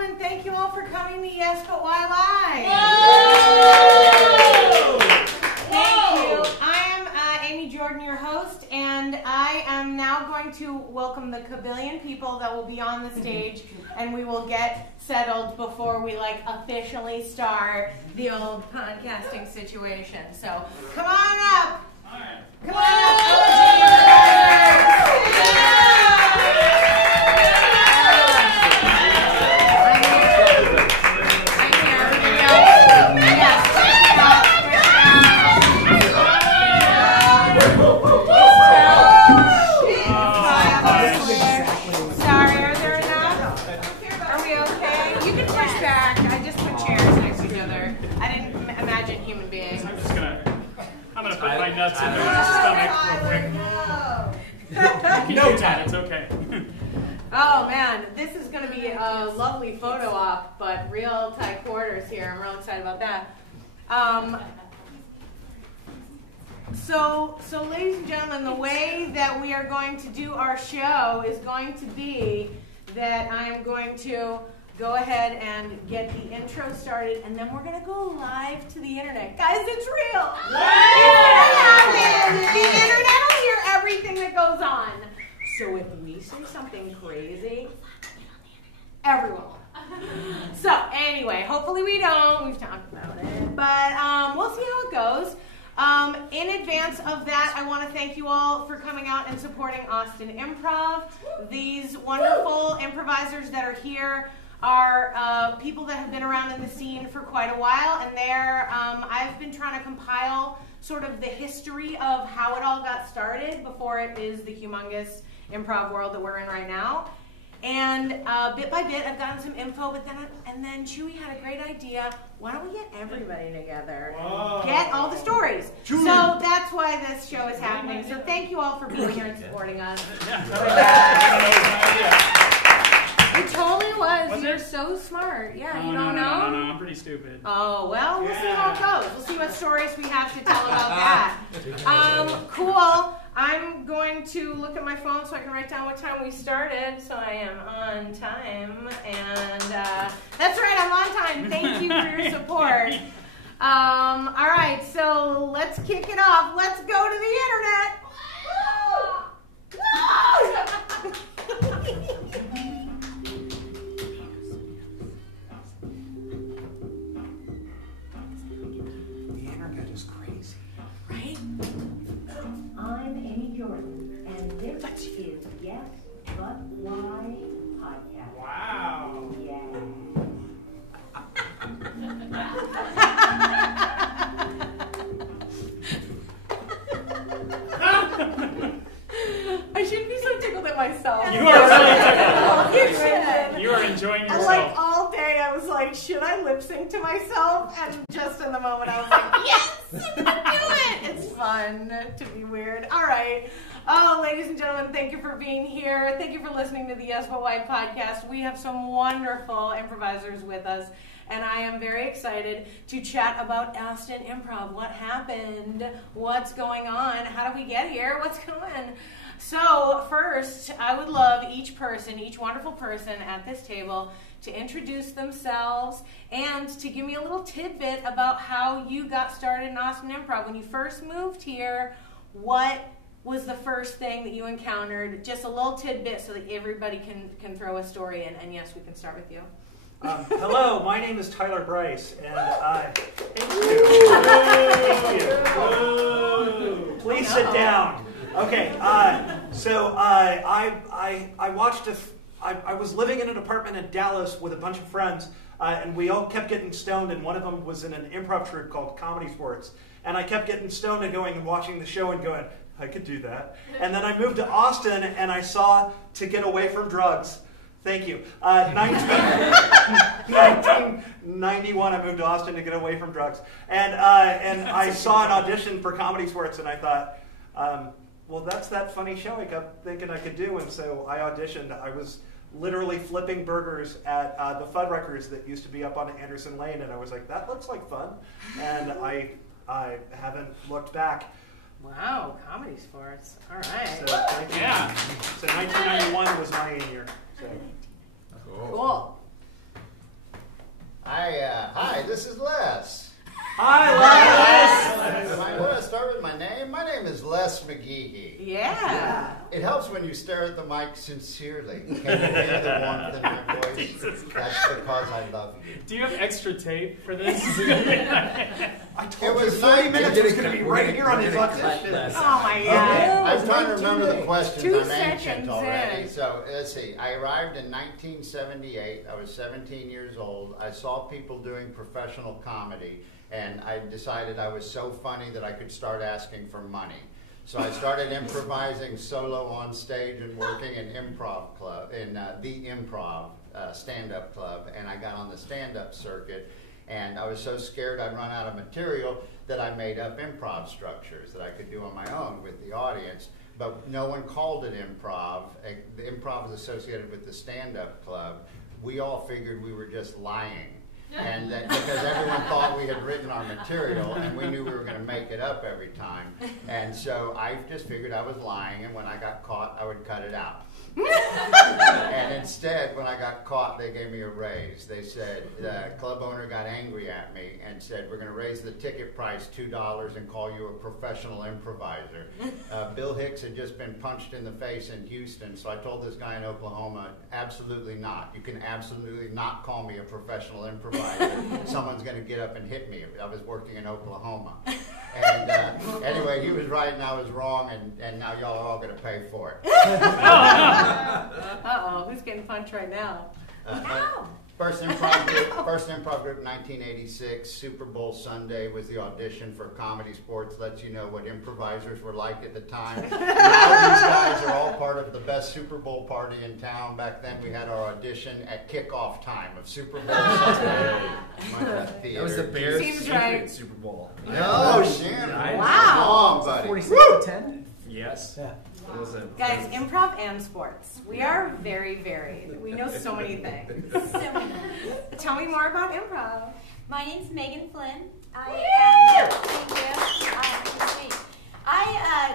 gentlemen, thank you all for coming to Yes But Why Live. Thank you. I am Amy Jordan, your host, and I am now going to welcome the kabillion people that will be on the stage, and we will get settled before we officially start the old podcasting situation. So come on up. Come on nuts in their stomach real quick. No time. It's okay. Oh man, this is going to be a lovely photo op, but real tight quarters here. I'm real excited about that. So ladies and gentlemen, the way that we are going to do our show is going to be that I'm going to go ahead and get the intro started, and then we're going to go live to the internet. Guys, it's real! The internet will hear everything that goes on. So if we say something crazy, everyone will. So anyway, hopefully we don't. We've talked about it. But we'll see how it goes. In advance of that, I want to thank you all for coming out and supporting Austin Improv. These wonderful improvisers that are here are people that have been around in the scene for quite a while, and I've been trying to compile sort of the history of how it all got started before it is the humongous improv world that we're in right now. And bit by bit, I've gotten some info, but then Chewy had a great idea. Why don't we get everybody together? Whoa. Get all the stories. Chewy. So that's why this show is happening. So thank you all for being here and supporting us. It totally was. You're so smart. Yeah, you don't know? No, I'm pretty stupid. Oh, well, we'll see how it goes. We'll see what stories we have to tell about that. Cool. I'm going to look at my phone so I can write down what time we started, so I am on time. And that's right, I'm on time. Thank you for your support. All right, so let's kick it off. Let's go to the internet. I'm Amy Jordan, and this is Yes But Why podcast. Wow. Yeah. I shouldn't be so tickled at myself. You are really tickled. You should. You are enjoying yourself. Like all day, I was like, should I lip sync to myself? And just in the moment, I was like, yes, I'm gonna do it. It's fun to be weird. All right. Oh, ladies and gentlemen, thank you for being here. Thank you for listening to the Yes But Why podcast. We have some wonderful improvisers with us, and I am very excited to chat about Austin Improv. What happened? What's going on? How did we get here? What's going? So first, I would love each wonderful person at this table to introduce themselves and to give me a little tidbit about how you got started in Austin Improv. When you first moved here, what was the first thing that you encountered? Just a little tidbit so that everybody can throw a story in. And yes, we can start with you. Hello, my name is Tyler Bryce, and please sit down. Okay, so I watched I was living in an apartment in Dallas with a bunch of friends, and we all kept getting stoned, and one of them was in an improv troupe called Comedy Sports, and I kept getting stoned and going and watching the show and going, I could do that. And then I moved to Austin, and I saw To Get Away from Drugs. Thank you. 1991, I moved to Austin to get away from drugs. And I saw an audition for Comedy Sports, and I thought, well, that's that funny show I kept thinking I could do. And so I auditioned. I was literally flipping burgers at the Fuddruckers that used to be up on Anderson Lane, and I was like, that looks like fun. And I haven't looked back. Wow, Comedy Sports. All right. So, yeah. So 1991 was my year. So. Cool. Hi, Les. I want to start with my name. My name is Les McGeehee. Yeah. It helps when you stare at the mic sincerely. Can you hear the warmth in my voice? That's because I love you. Do you have extra tape for this? I told you 30 minutes was going to be right here on his audition. Oh my God. I'm trying to remember the questions. 2 I'm ancient seconds already. in. So let's see. I arrived in 1978. I was 17 years old. I saw people doing professional comedy, and I decided I was so funny that I could start asking for money. So I started improvising solo on stage and working in improv club, in the improv stand-up club, and I got on the stand-up circuit. And I was so scared I'd run out of material that I made up improv structures that I could do on my own with the audience. But no one called it improv. The improv is associated with the stand-up club. We all figured we were just lying. And that because everyone thought we had written our material and we knew we were going to make it up every time. And so I just figured I was lying, and when I got caught, I would cut it out. And instead, when I got caught, they gave me a raise. They said, the club owner got angry at me and said, we're going to raise the ticket price $2 and call you a professional improviser. Bill Hicks had just been punched in the face in Houston, so I told this guy in Oklahoma, absolutely not. You can absolutely not call me a professional improviser. Someone's going to get up and hit me. I was working in Oklahoma. And anyway, he was right and I was wrong, and now y'all are all going to pay for it. Uh-oh, who's getting punched right now? First improv group, 1986, Super Bowl Sunday was the audition for Comedy Sports. Lets you know what improvisers were like at the time. Now these guys are all part of the best Super Bowl party in town. Back then we had our audition at kickoff time of Super Bowl Sunday. That was the Bears' Seems secret right. Super Bowl. No, Shannon. Wow. Come on, buddy. 46-10? Yes. Yeah. It was a- Guys, improv and sports. We are very varied. We know so many things. Tell me more about improv. My name's Megan Flynn. Thank you.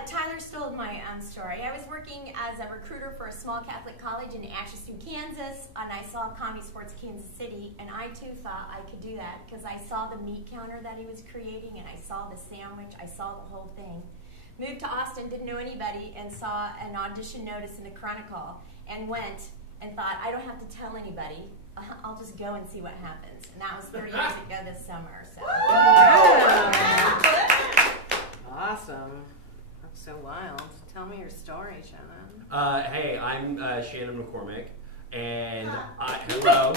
Tyler stole my story. I was working as a recruiter for a small Catholic college in Atchison, Kansas, and I saw Comedy Sports Kansas City, and I too thought I could do that because I saw the meat counter that he was creating, and I saw the sandwich, I saw the whole thing. Moved to Austin, didn't know anybody, and saw an audition notice in the Chronicle, and went and thought, I don't have to tell anybody. I'll just go and see what happens. And that was 30 years ago this summer. So. Awesome. That's so wild. Tell me your story, Shannon. Hey, I'm Shannon McCormick, and hello.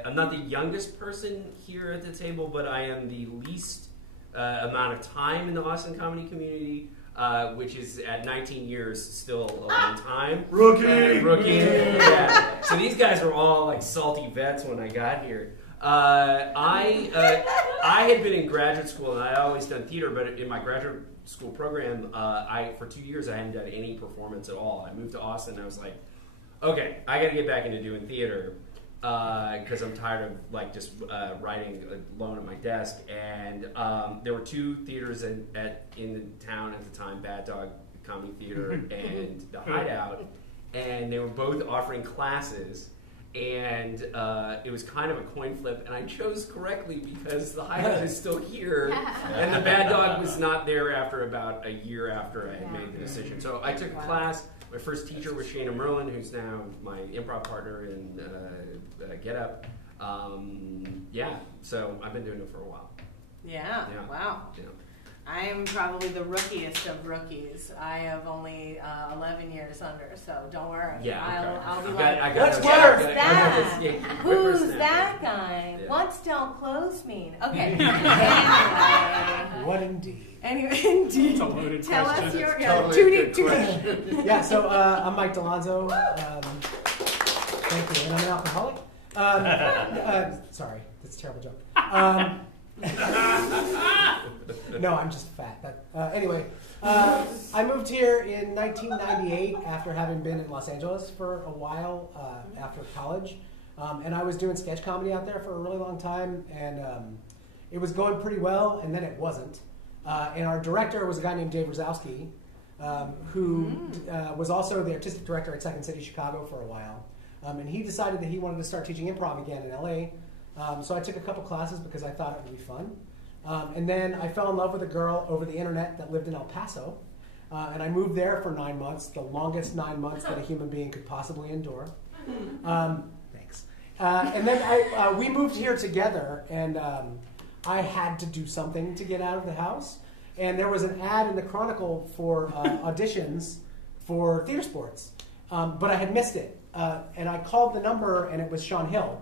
I'm not the youngest person here at the table, but I am the least amount of time in the Austin comedy community, which is at 19 years still a long time. Rookie! Rookie. Yeah. So these guys were all like salty vets when I got here. I had been in graduate school, and I had always done theater, but in my graduate school program, for 2 years I hadn't done any performance at all. I moved to Austin, and I was like, okay, I got to get back into doing theater because I'm tired of like just writing alone at my desk. And there were 2 theaters in the town at the time: Bad Dog Comedy Theater and the Hideout, and they were both offering classes. And it was kind of a coin flip, and I chose correctly because the Hideout is still here, and the Bad Dog was not there after about a year after I had made the decision. So I took a class. My first teacher was Shana Merlin, who's now my improv partner in Get Up. So I've been doing it for a while. Yeah. Wow. Yeah. I'm probably the rookiest of rookies. I have only 11 years under, so don't worry. Yeah, I'll be Let's who's work. that? Yeah, Who's that guy? Yeah. What's don't close mean? Okay. What indeed? Anyway, indeed. It's a loaded Tell question. us your Totally a good question. Yeah, so I'm Mike Delonzo. Thank you, and I'm an alcoholic. Sorry, that's a terrible joke. No, I'm just fat. Anyway, I moved here in 1998 after having been in Los Angeles for a while after college. And I was doing sketch comedy out there for a really long time, and it was going pretty well, and then it wasn't. And our director was a guy named Dave Rosowski, who was also the artistic director at Second City Chicago for a while. And he decided that he wanted to start teaching improv again in LA. So I took a couple classes because I thought it would be fun. And then I fell in love with a girl over the internet that lived in El Paso. And I moved there for 9 months, the longest 9 months that a human being could possibly endure. Thanks. And then we moved here together, and I had to do something to get out of the house. And there was an ad in the Chronicle for auditions for theater sports. But I had missed it. And I called the number, and it was Sean Hill.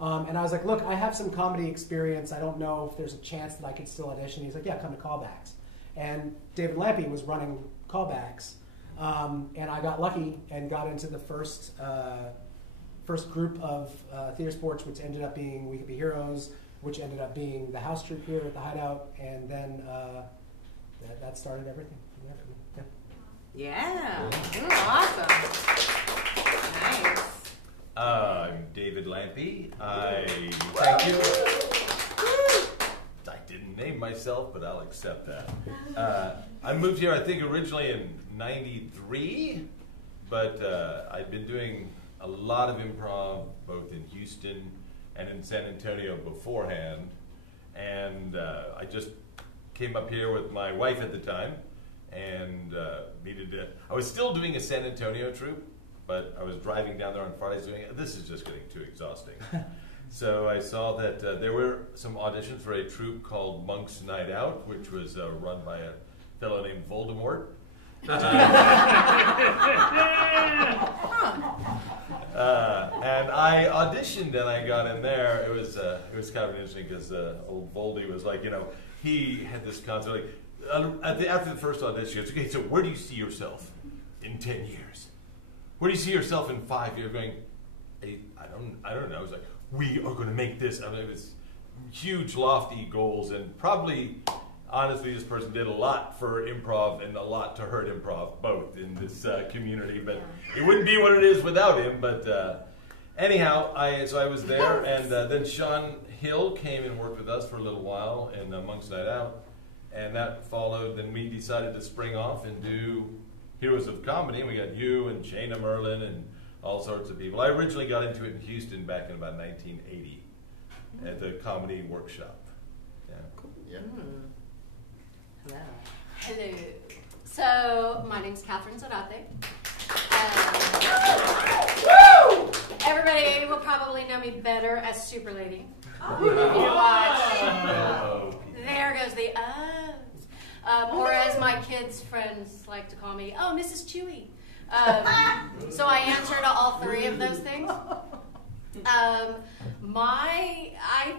And I was like, look, I have some comedy experience. I don't know if there's a chance that I could still audition. He's like, yeah, come to callbacks. And David Lampy was running callbacks. And I got lucky and got into the first group of theater sports, which ended up being We Could Be Heroes, which ended up being the house troupe here at the Hideout. And then that started everything from there for me. Yeah. Awesome. Nice. I'm David Lampy. Thank you. I didn't name myself, but I'll accept that. I moved here, I think, originally in '93, but I'd been doing a lot of improv, both in Houston and in San Antonio beforehand. And I just came up here with my wife at the time, and I was still doing a San Antonio troupe, but I was driving down there on Fridays doing it. This is just getting too exhausting. So I saw that there were some auditions for a troupe called Monk's Night Out, which was run by a fellow named Voldemort. And I auditioned and I got in there. It was kind of interesting because old Voldy was like, he had this concept like, after the first audition, he goes, okay, so where do you see yourself in 10 years? Where do you see yourself in 5 years? Going, I don't know. It's like, we are going to make this. I mean, it was huge, lofty goals, and probably, honestly, this person did a lot for improv and a lot to hurt improv, both in this community. But it wouldn't be what it is without him. But anyhow, so I was there, and then Sean Hill came and worked with us for a little while in Monk's Night Out, and that followed. Then we decided to spring off and do Heroes of Comedy, and we got you and Shayna Merlin and all sorts of people. I originally got into it in Houston back in about 1980 at the Comedy Workshop. Yeah. Cool. Yeah. Hello. Hello. So, my name's Catherine Zarate. Everybody will probably know me better as Super Lady. If you watch. There goes the or as my kids' friends like to call me, Mrs. Chewy. So I answer to all three of those things. I've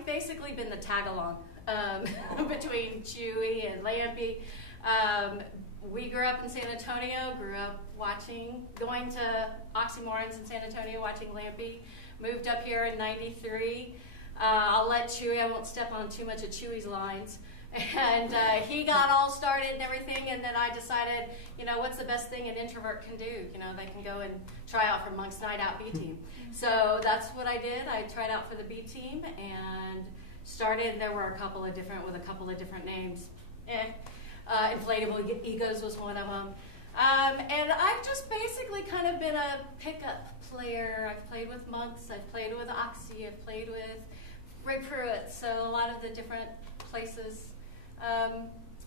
basically been the tag-along between Chewy and Lampy. We grew up in San Antonio, grew up going to Oxymorons in San Antonio, watching Lampy. Moved up here in '93. I'll let Chewy, I won't step on too much of Chewy's lines. And he got all started and everything, and then I decided, what's the best thing an introvert can do? They can go and try out for Monk's Night Out B Team. So that's what I did. I tried out for the B Team and started. There were a couple of different names. Inflatable Egos was one of them. And I've just basically kind of been a pickup player. I've played with Monks, I've played with Oxy, I've played with Ray Pruitt, so a lot of the different places.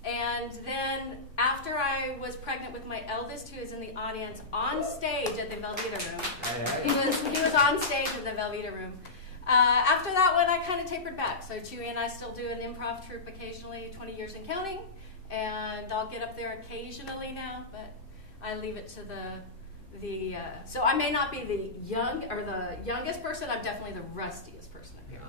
And then after I was pregnant with my eldest, who is in the audience on stage at the Velveeta Room, he was on stage at the Velveeta Room. After that one, I kind of tapered back. So Chewy and I still do an improv troupe occasionally, 20 years and counting, and I'll get up there occasionally now, but I leave it to so I may not be the youngest person. I'm definitely the rustiest person up here.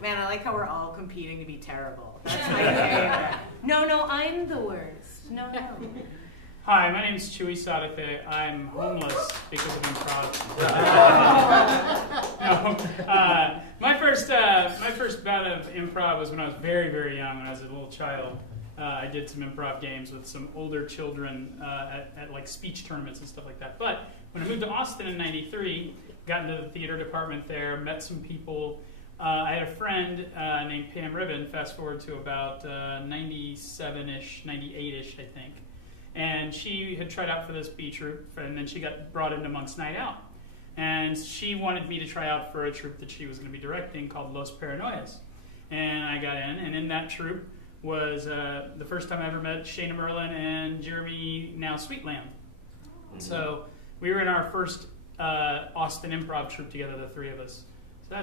Man, I like how we're all competing to be terrible. That's my favorite. No, I'm the worst. No. Hi, my name is Chewy Sadate. I'm homeless because of improv. My first bout of improv was when I was very, very young, when I was a little child. I did some improv games with some older children at like speech tournaments and stuff like that. But when I moved to Austin in '93, got into the theater department there, met some people. I had a friend named Pam Ribbon, fast forward to about 97-ish, 98-ish, I think. And she had tried out for this B troupe, and then she got brought into Monk's Night Out. and she wanted me to try out for a troupe that she was going to be directing called Los Paranoias. And I got in, and in that troupe was the first time I ever met Shayna Merlin and Jeremy, now Sweetland. So we were in our first Austin improv troupe together, the three of us. So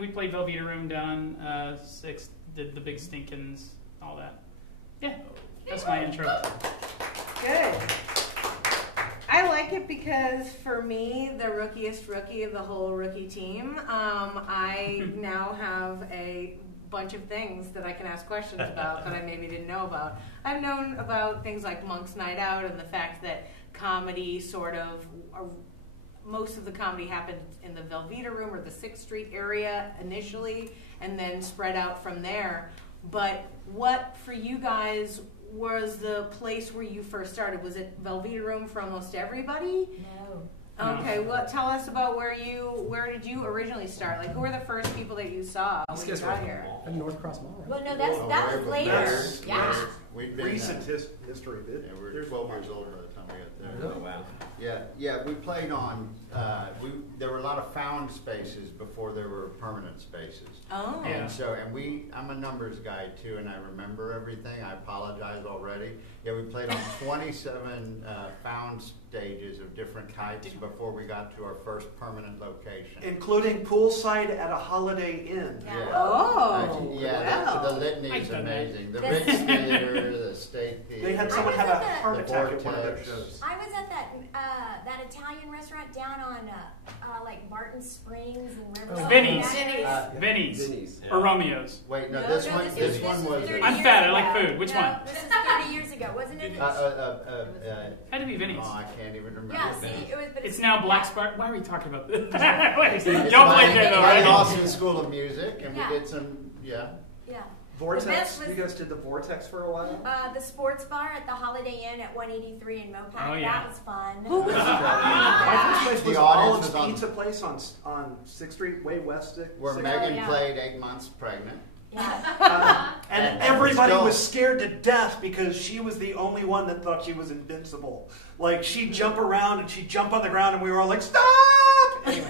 we played Velveeta Room down 6, did the Big Stinkins, all that. Yeah, that's my intro. Good. I like it because for me, the rookiest rookie of the whole rookie team, I now have a bunch of things that I can ask questions about that I maybe didn't know about. I've known about things like Monk's Night Out and the fact that comedy most of the comedy happened in the Velveeta Room or the 6th Street area initially and then spread out from there. But what for you guys was the place where you first started? Was it Velveeta Room for almost everybody? No. Okay, well, tell us about where did you originally start? Like, who were the first people that you saw when you got here? At North Cross Mall, right? Well, no, that was later. Yes, Yeah. yes. We've been, Recent history. yeah, we were 12 years old by the time we got there. Oh, wow. Yeah, we played on, there were a lot of found spaces before there were permanent spaces. Oh. Yeah. I'm a numbers guy too, and I remember everything. I apologize already. Yeah, we played on 27 found stages of different types before we got to our first permanent location. Including poolside at a Holiday Inn. Yeah. Oh, yeah, wow. the litany I've is done that. amazing. The Ritz Theater, the State Theater. They had someone I was have a at heart the attack at one of their Vortex. shows. I was at that Italian restaurant down on like Barton Springs and Riverside. Vinny's. Vinny's. Or Romeo's. Wait, no, No, this no, one this this is one was 30 I'm years fat, I like ago. food. Which No, one? This is 30 years ago, wasn't it? Had to be Vinny's. Oh, I can't even remember. Yeah, see, it was. But It's now Black yeah. Spark. Why are we talking about this? Wait, It's don't by- play there though, by the right? Austin School of Music, and Yeah. we did some, yeah. Yeah. Vortex? The best was- You guys did the Vortex for a while? The sports bar at the Holiday Inn at 183 in Mopac. Oh, yeah. That was fun. My first place The was audience Olive's was on- Pizza Place on 6th Street, way west. Where 6th. Megan yeah. played 8 months pregnant. Yeah. And And everybody still- was scared to death because she was the only one that thought she was invincible. Like, she'd jump around and she'd jump on the ground and we were all like, stop! Anyway,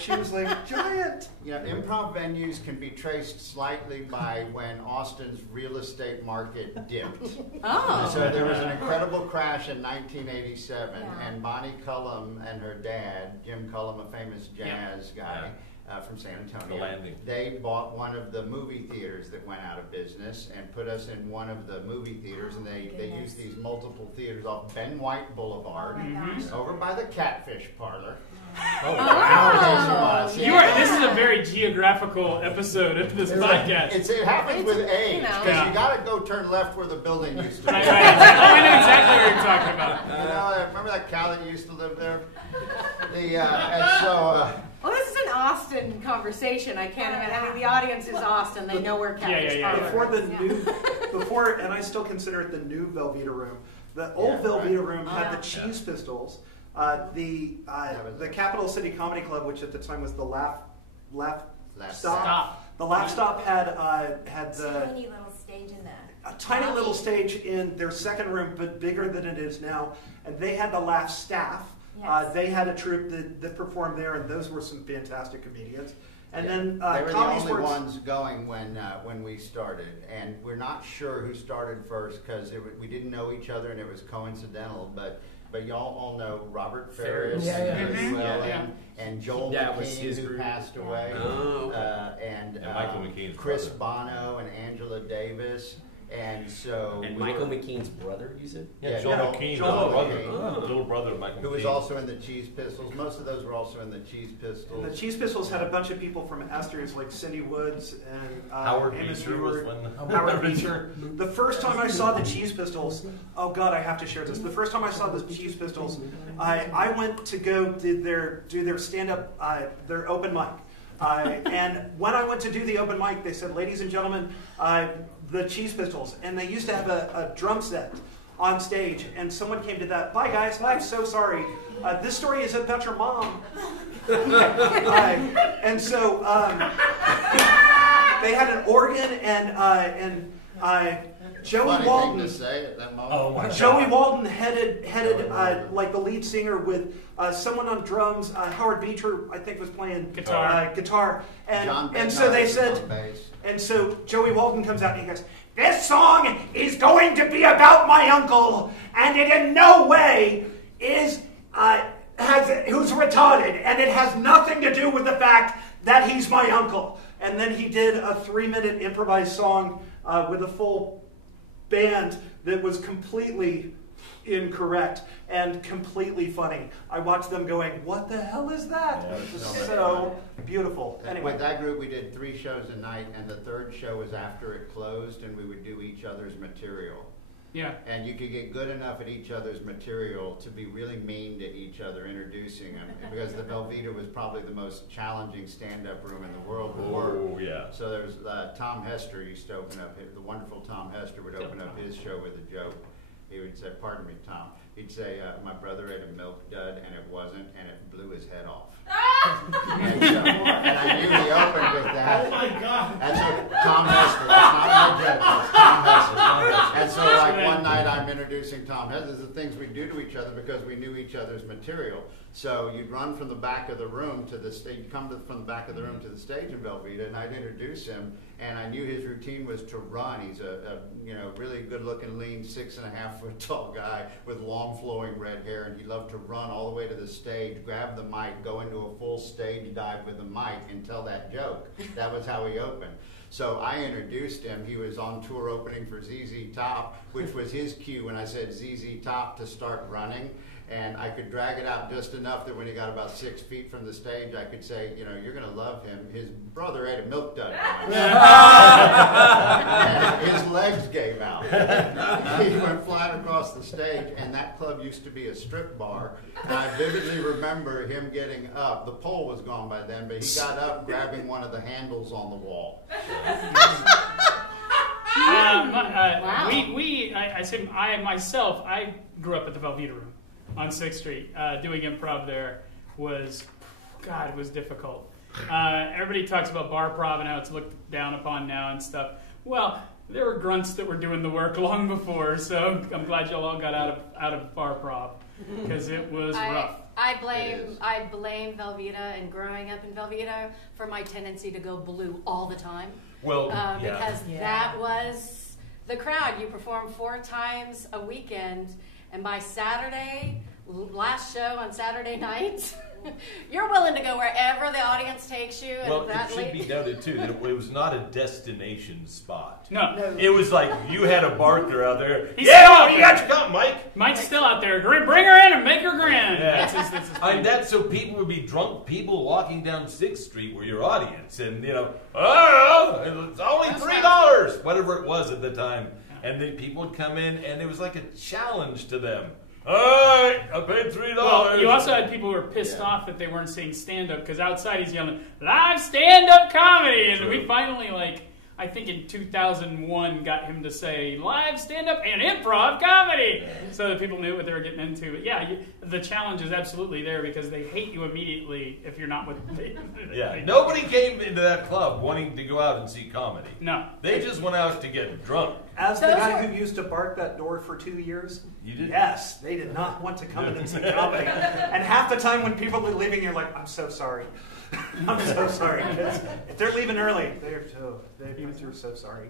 she was like, giant. You know, improv venues can be traced slightly by when Austin's real estate market dipped. Oh. So there was an incredible crash in 1987, Yeah. and Bonnie Cullum and her dad, Jim Cullum, a famous jazz guy from San Antonio, The Landing. they bought one of the movie theaters that went out of business and put us in one of the movie theaters, and they Goodness. used these multiple theaters off Ben White Boulevard, Oh my gosh. over by the Catfish Parlor. Oh, wow. This is a very geographical episode of this podcast. It happens with age, you know. because Yeah. you got to go turn left where the building used to be. Right, right. I know exactly what you're talking about. You know, remember that cow that used to live there? And so, Well, this is an Austin conversation. I can't imagine. I mean, the audience is Austin. They know where Catfish Yeah. Parlor Before is. the new, and I still consider it the new Velveeta Room. The old Yeah, Velveeta right. Room had the Cheese Pistols. The Capital City Comedy Club, which at the time was the Laugh Stop. The Laugh Stop had the Tiny little stage in the. a tiny little stage in their second room, but bigger than it is now. And they had the Laugh Staff. Yes. They had a troupe that performed there, and those were some fantastic comedians. And then they were the Comedy only Sports. ones going when we started, and we're not sure who started first because we didn't know each other and it was coincidental. But y'all all know Robert Ferris, Yeah, yeah. and Mhm. Llewellyn, Yeah. and Joel Yeah, it was McKean, his who group. passed away, Oh, okay. and Michael McKean's Chris brother. Bono and Angela Davis, and so And we Michael were- McKean's brother, you said? Yeah, Joel McKean, Joel little brother, McKean. little brother of Michael who was McKean. also in the Cheese Pistols. Most of those were also in the Cheese Pistols. And the Cheese Pistols had a bunch of people from Astor's, like Cindy Woods and Howard Amos Beecher was Ewart. one. Howard Beecher. The first time I saw the Cheese Pistols, oh God, I have to share this. The first time I saw the Cheese Pistols, I went to go do their stand-up, their open mic. And when I went to do the open mic, they said, ladies and gentlemen, the Cheese Pistols. And they used to have a drum set on stage. And someone came to that, bye guys, I'm so sorry. This story is about your mom. And so they had an organ and Joey Funny Walton. thing to say at that moment. Oh my Joey God. Walton headed like the lead singer with someone on drums. Howard Beecher, I think, was playing guitar, John and so they Bednar said, on bass. and so Joey Walton comes out and he goes, "This song is going to be about my uncle, and it in no way is who's retarded, and it has nothing to do with the fact that he's my uncle." And then he did a 3-minute improvised song with a full band that was completely incorrect and completely funny. I watched them going, "What the hell is that?" Yeah, It was it's so beautiful. Anyway, With that group, we did 3 shows a night, and the 3rd show was after it closed, and we would do each other's material. Yeah. And you could get good enough at each other's material to be really mean to each other, introducing them, because the Velveeta was probably the most challenging stand-up room in the world to work. Oh, yeah. So there was Tom Hester used to open up. The wonderful Tom Hester would open up his show with a joke. He would say, "Pardon me, Tom." He'd say, "My brother ate a milk dud, and it wasn't, and it blew his head off." and I knew he opened with that. Oh my God. And so Tom Hester, that's not my joke, that's Tom Hester. And so like one night I'm introducing Tom Hester. There's the things we do to each other because we knew each other's material. So you'd run from the back of the room to the stage, you'd come from the back of the room to the stage in Velveeta, and I'd introduce him, and I knew his routine was to run. He's a really good-looking, lean, 6.5-foot tall guy with long flowing red hair, and he loved to run all the way to the stage, grab the mic, go into a full stage dive with the mic, and tell that joke. That was how he opened. So I introduced him. He was on tour opening for ZZ Top, which was his cue when I said ZZ Top to start running. And I could drag it out just enough that when he got about 6 feet from the stage, I could say, "You're going to love him. His brother ate a milk dud once." And his legs gave out. He went flying across the stage, and that club used to be a strip bar. And I vividly remember him getting up. The pole was gone by then, but he got up grabbing one of the handles on the wall. Wow. I grew up at the Velveeta Room on 6th Street. Doing improv there was difficult. Everybody talks about bar prov and how it's looked down upon now and stuff. Well, there were grunts that were doing the work long before, so I'm glad y'all all got out of bar prov because it was rough. I blame Velveeta and growing up in Velveeta for my tendency to go blue all the time. Well, because that was the crowd. You perform 4 times a weekend, and by Saturday, last show on Saturday night, you're willing to go wherever the audience takes you. And Well, that it should be noted, too, that it was not a destination spot. No. It was like you had a barker out there. He's still out you there. got your gun, Mike. Mike's still out there. Bring her in and make her grin. Yeah. That's his So people would be drunk people walking down 6th Street were your audience. And, I don't know, it's only $3, whatever it was at the time. And then people would come in, and it was like a challenge to them. All right, I paid $3. Well, you also had people who were pissed off that they weren't seeing stand-up because outside he's yelling, live stand-up comedy! And we finally, I think in 2001, got him to say live stand-up and improv comedy so that people knew what they were getting into. But yeah, the challenge is absolutely there because they hate you immediately if you're not with them. Yeah, nobody came into that club wanting to go out and see comedy. No. They just went out to get drunk. as the guy who used to bark that door for 2 years, You did? yes, they did not want to come in and see comedy. And half the time when people are leaving, you're like, "I'm so sorry." I'm so sorry. If they're leaving early, they're so sorry.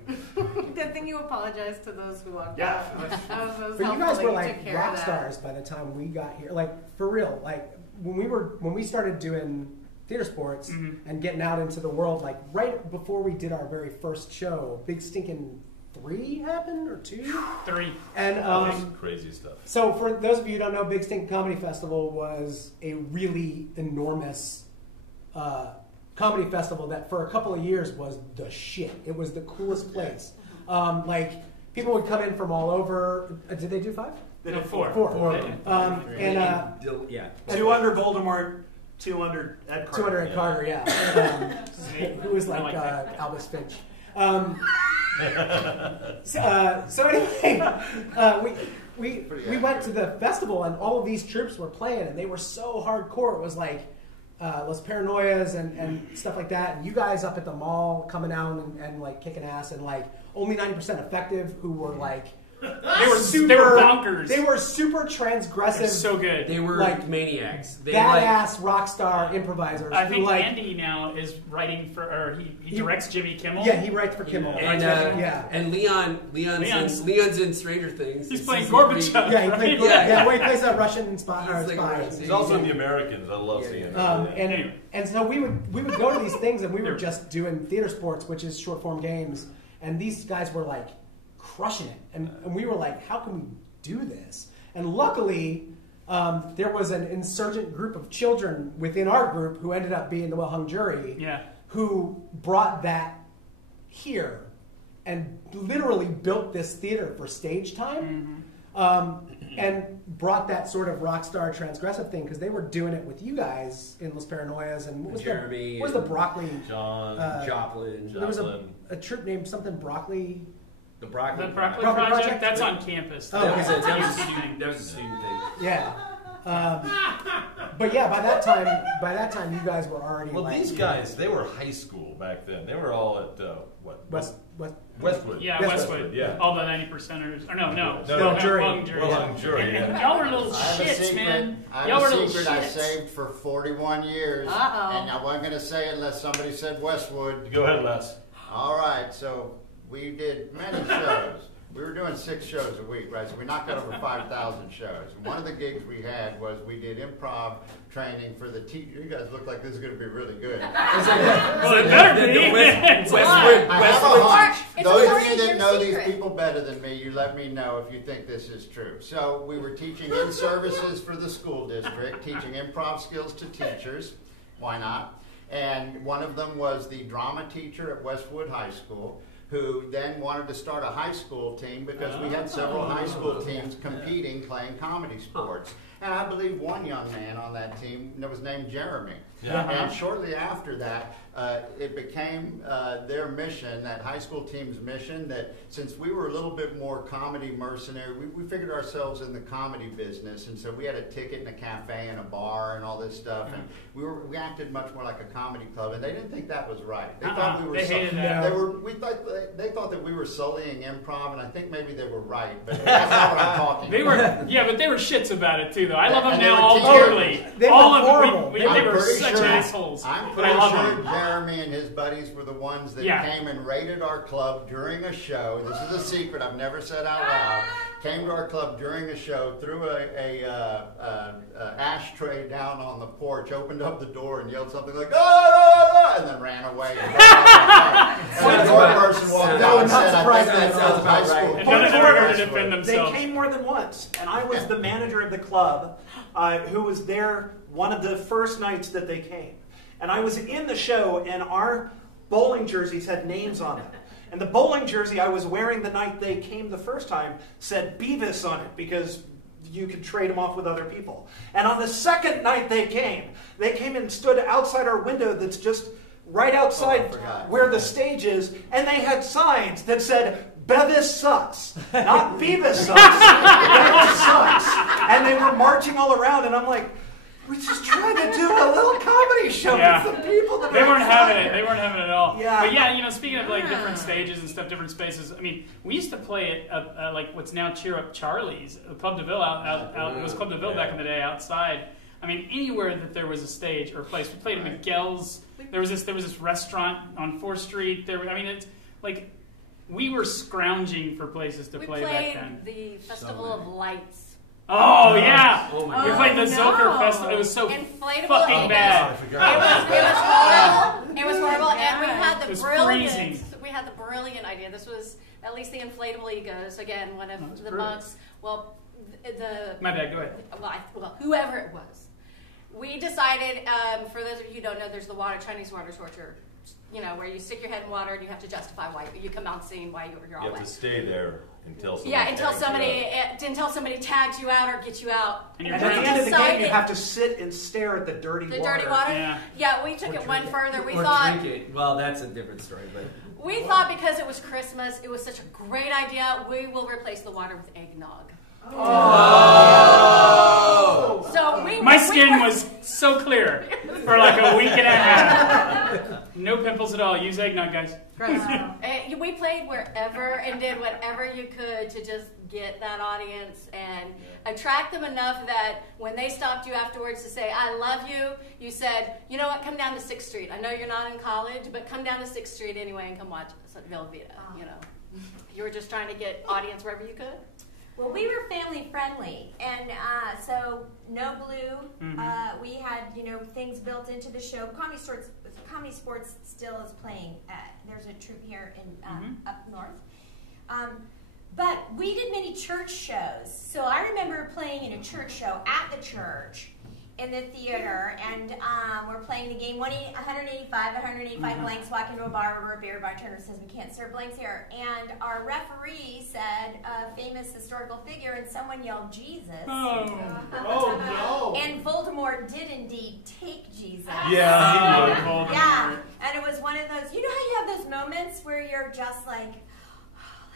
Good thing you apologize to those who walked Yeah. out. But you guys were like rock stars by the time we got here. Like, for real. Like, when we started doing theater sports and getting out into the world, like right before we did our very first show, Big Stinkin' 3 happened, or 2? 3. And That was crazy stuff. so for those of you who don't know, Big Stinkin' Comedy Festival was a really enormous comedy festival that for a couple of years was the shit. It was the coolest place. Like, people would come in from all over. Did they do 5? They did 4. 4. Yeah. 2 under Voldemort, 2 under Ed Carter. 2 under Ed Carter, yeah. Who was like Albus Finch. So anyway, we went to the festival and all of these troops were playing and they were so hardcore. It was like Los Paranoias and stuff like that. And you guys up at the mall coming out and like kicking ass and like only 90% effective, who were like they were bonkers. They were super transgressive. They're so good. They were like maniacs. They badass rock star improvisers. I think like, Andy now is writing for, or he directs Jimmy Kimmel. Yeah, he writes for Kimmel. And Leon's in Stranger Things. He's playing Gorbachev. Yeah, he plays a Russian spy. He's also in The Americans. I love seeing him. And so we would go to these things, and we were just doing theater sports, which is short form games, and these guys were like crushing it, and we were like, how can we do this? And luckily, there was an insurgent group of children within our group who ended up being the well-hung jury, who brought that here and literally built this theater for stage time, and brought that sort of rock star transgressive thing, because they were doing it with you guys in Los Paranoias, and what was Jeremy, what was the Broccoli? John Joplin. There was a trip named something Broccoli. The Broccoli Project? That's on campus. Oh, that was a student thing. Yeah. But yeah, by that time, you guys were already. Well, like, these guys, they were high school back then. They were all at Westwood. Yeah, Westwood. Yeah. All the 90%ers. Or no, jury. Well-hung jury. Yeah. Y'all were little shits, man. Y'all were little shits. I saved for 41 years. And I wasn't going to say it unless somebody said Westwood. Go ahead, Les. All right, so we did many shows. We were doing 6 shows a week, right? So we knocked out over 5,000 shows. And one of the gigs we had was we did improv training for the teacher. You guys look like this is going to be really good. Well, it better be. I have a hunch. Those of you that know these people better than me, you let me know if you think this is true. So we were teaching in-services for the school district, teaching improv skills to teachers. Why not? And one of them was the drama teacher at Westwood High School, who then wanted to start a high school team because we had several high school teams competing, playing comedy sports. And I believe one young man on that team was named Jeremy. And shortly after that, it became their mission, that high school team's mission, that since we were a little bit more comedy mercenary, we figured ourselves in the comedy business, and so we had a ticket and a cafe and a bar and all this stuff, and we acted much more like a comedy club, and they didn't think that was right. They thought we were they thought that we were sullying improv, and I think maybe they were right, but that's not what I'm talking about. But they were shits about it too, though. I love them now all dearly. They all were of horrible. Them. They were such assholes. I'm but I love pretty sure them. Jeremy and his buddies were the ones that came and raided our club during a show. This is a secret I've never said out loud. Came to our club during a show, threw a ashtray down on the porch, opened up the door, and yelled something like "ah!" and then ran away. And one person walked out and said, "I think that sounds about right." And none of them were going to defend themselves. They came more than once, and I was the manager of the club, who was there one of the first nights that they came. And I was in the show, and our bowling jerseys had names on them. And the bowling jersey I was wearing the night they came the first time said Beavis on it, because you could trade them off with other people. And on the second night they came and stood outside our window that's just right outside where the stage is, and they had signs that said, Bevis sucks, not Beavis sucks. Bevis sucks. And they were marching all around, and I'm like, we're just trying to do a little comedy show with the people that they weren't having it. They weren't having it at all. Yeah. But speaking of like different stages and stuff, different spaces. I mean, we used to play at like what's now Cheer Up Charlie's, Club DeVille out. It was Club DeVille back in the day outside. I mean, anywhere that there was a stage or a place. We played at Miguel's. There was this restaurant on 4th Street. It's like we were scrounging for places to play back then. We played the Festival of Lights. Oh yeah! Oh my we played the Zilker Festival. It was so inflatable fucking bad. It was horrible, and we had the freezing. We had the brilliant idea. This was at least the inflatable egos. Again, one of the monks. Well, my bad. Go ahead. Well, whoever it was, we decided. For those of you who don't know, there's the Chinese water torture. Where you stick your head in water and you have to justify why you come out seeing why you're all wet. You have to stay there until somebody tags you out or gets you out. And at the end of the game, you have to sit and stare at the dirty water. The dirty water? Yeah, we took it one further. We thought. Drink it. Well, that's a different story, but. We thought because it was Christmas, it was such a great idea, we will replace the water with eggnog. Oh! So my skin was so clear for like a week and a half. No pimples at all. Use eggnog, guys. Gross. we played wherever and did whatever you could to just get that audience and attract them enough that when they stopped you afterwards to say, I love you, you said, you know what, come down to 6th Street. I know you're not in college, but come down to 6th Street anyway and come watch us at Velveeta, you know. You were just trying to get audience wherever you could? Well, we were family friendly, and so no blue. We had, you know, things built into the show. Comedy Sports still is playing. There's a troupe here in up north. But we did many church shows. So I remember playing in a church show at the church in the theater, and we're playing the game 185 blanks, walk into a bar, order a beer, bartender says we can't serve blanks here. And our referee said a famous historical figure, and someone yelled Jesus. Oh no! And Voldemort did indeed take Jesus. Yeah, Yeah, and it was one of those, you know how you have those moments where you're just like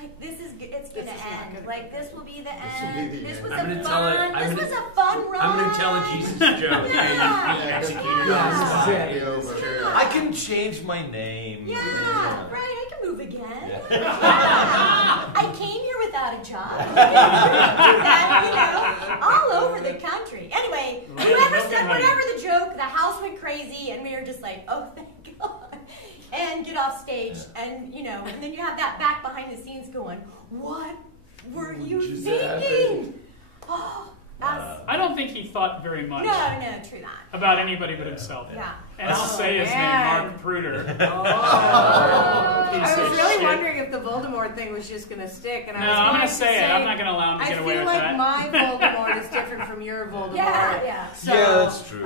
it's gonna end. Like this will be the end. This was a fun run. I'm gonna tell a Jesus joke and be executed on the spot. I can change my name. Yeah, right. I can move again. Yeah. I came here without a job. And, you know, all over the country. Anyway, whoever said whatever the joke, the house went crazy, and we were just like, oh, thank God. And get off stage, and you know, and then you have that back behind the scenes going, what were you thinking? Oh, I don't think he thought very much. No, true that. About anybody but himself. Yeah. And I'll say his name, Mark Pruder. I was really wondering if the Voldemort thing was just going to stick. And I'm going to say it. I'm not going to allow him to get away with that. I feel like my Voldemort is different from your Voldemort. Yeah. So, that's true.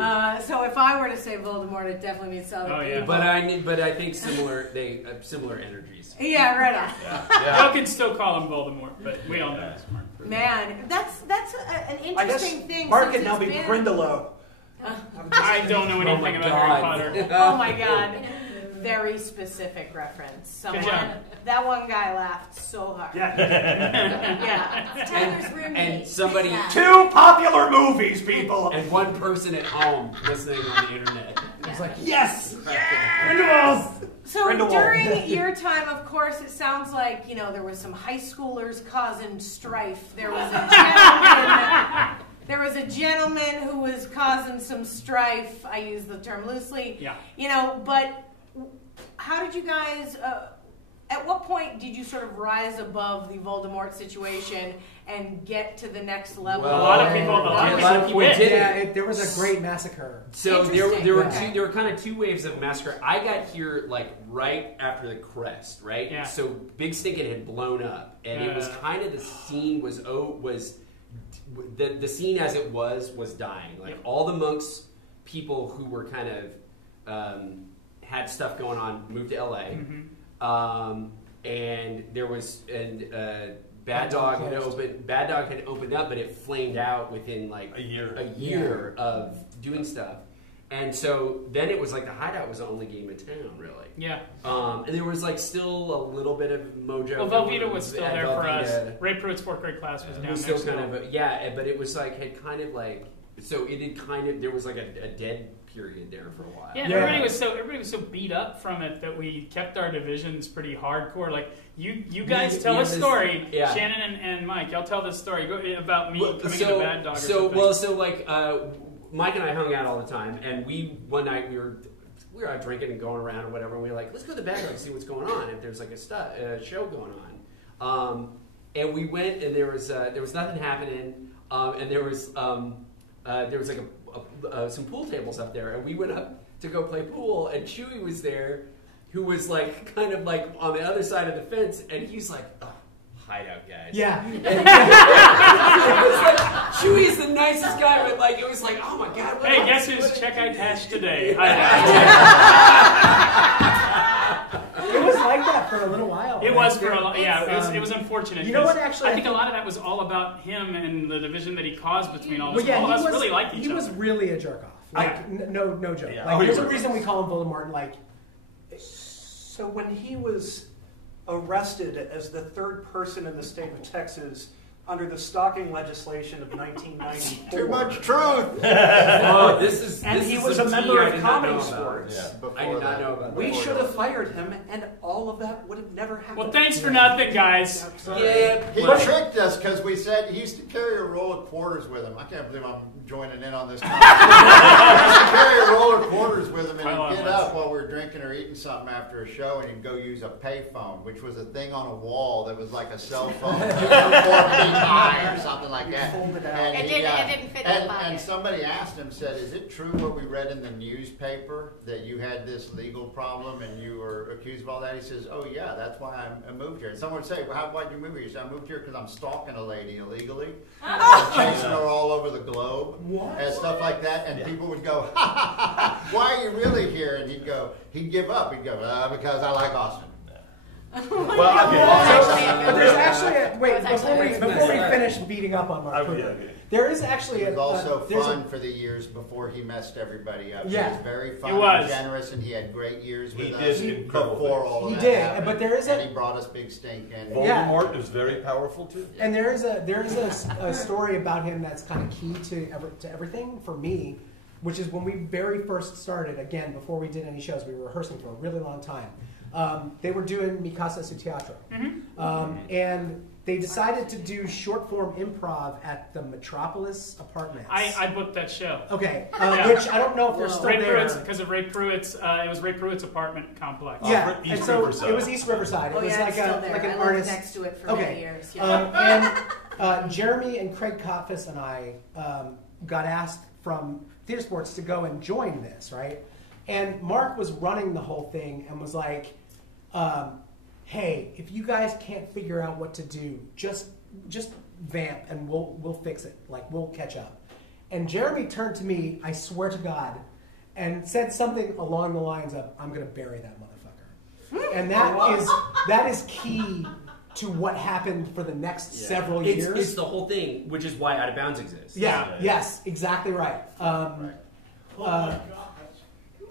So if I were to say Voldemort, it definitely needs other people. But I think similar energies. Yeah, right on. You can still call him Voldemort, but we all know it's Mark Pruder. Man, that's an interesting thing. Mark can now be Grindylow. I don't know anything about Harry Potter. Oh my God. Very specific reference. That one guy laughed so hard. Yeah. Tyler's roommate. And somebody... Yeah. 2 popular movies, people! And one person at home listening on the internet. It's like, yes! Grindelwald! So during your time, of course, it sounds like, you know, there was some high schoolers causing strife. There was a gentleman... There was a gentleman who was causing some strife. I use the term loosely. Yeah. You know, but how did you guys, at what point did you sort of rise above the Voldemort situation and get to the next level? Well, a lot of people quit. Yeah, there was a great massacre. So there were kind of 2 waves of massacre. I got here like right after the crest, right? Yeah. So Big Stinkin' had blown up, and it was kind of the scene was the scene as it was dying. Like all the monks, people who were kind of had stuff going on, moved to LA, and there was Bad Dog had opened up, but it flamed out within like a year of doing stuff. And so then it was like the Hideout was the only game in town, really. Yeah. And there was like still a little bit of mojo. Well, Velveeta was still there for us. Ray Pruitt's 4th grade class was down there. Still kind of, but it was like, had kind of like, so it had kind of, there was like a dead period there for a while. Yeah, and everybody was so beat up from it that we kept our divisions pretty hardcore. Like, you guys tell a story, Shannon and Mike, y'all tell this story about me coming into Bad Dog or something. Mike and I hung out all the time, and one night we were out drinking and going around or whatever, and we were like, let's go to the Bad Dog and see what's going on, if there's like a show going on. And we went, and there was nothing happening, and there was like some pool tables up there, and we went up to go play pool, and Chewy was there, who was like kind of like on the other side of the fence, and he's like, oh, Hideout guys. Yeah. And it was like, Chewy's the nicest guy, but like, it was like, oh my God. Hey, guess whose check I cashed today? It was like that for a little while. It was for a long, it was unfortunate. You know what? Actually, I think a lot of that was all about him and the division that he caused between all of us. Well, yeah, all of us really liked each other. He was really a jerk off. Like no joke. Yeah. Like, there's a reason we call him Voldemort. Like, so when he was arrested as the 3rd person in the state of Texas under the stalking legislation of 1994. Too much truth. Oh, this is. And this he is was some a tea member I of did not know Comedy about. Sports. Yeah, I did not know about We that. should have fired him, and all of that would have never happened. Well, thanks for nothing, guys. Yeah, He but- tricked us because we said he used to carry a roll of quarters with him. I can't believe I'm joining in on this conversation. He used to carry a roll of quarters with him, and he'd get up while we were drinking or eating something after a show, and he'd go use a payphone, which was a thing on a wall that was like a cell phone, 4 feet high or something like that. Fold it out. And It he, didn't fit in the pocket. and somebody asked him, said, "Is it true what we read in the newspaper that you had this legal problem and you were accused of all that?" He says, "Oh yeah, that's why I moved here." And someone would say, "Well, why'd you move here?" He said, "I moved here because I'm stalking a lady illegally, and chasing her all over the globe, and stuff like that." And people would go, "Ha ha ha ha! Why are you really here?" And he'd give up. He'd go, "Because I like Austin." Well, But there's actually a, wait, That's before actually we finish beating up on Mark Cooper, okay. there is actually It was also there's fun for the years before he messed everybody up. Yeah. He was very fun He was. and generous, and he had great years with He us did incredible before things. all of He that did, happened. but there is and a- he brought us big stink in. Yeah. Voldemort is very powerful too. And there is a story about him that's kind of key to everything for me, which is when we very first started, again, before we did any shows, we were rehearsing for a really long time. They were doing Mi Casa Su Teatro. And they decided to do short form improv at the Metropolis Apartments. I booked that show. Okay, Yeah. which I don't know if they're still Ray there. Pruitt's, because of Ray Pruitt's, it was Ray Pruitt's apartment complex. Yeah, East and so Riverside. it was East Riverside. It Oh was yeah, like it's still a there. like an I lived artist. next to it for Okay. many years. Yeah. And Jeremy and Craig Kotfus and I got asked from Theater Sports to go and join this, right? And Mark was running the whole thing and was like, "Hey, if you guys can't figure out what to do, just vamp and we'll fix it. Like we'll catch up." And Jeremy turned to me, I swear to God, and said something along the lines of, "I'm going to bury that motherfucker." And that is key to what happened for the next several years. It's the whole thing, which is why Out of Bounds exists. Yeah, yes, exactly right.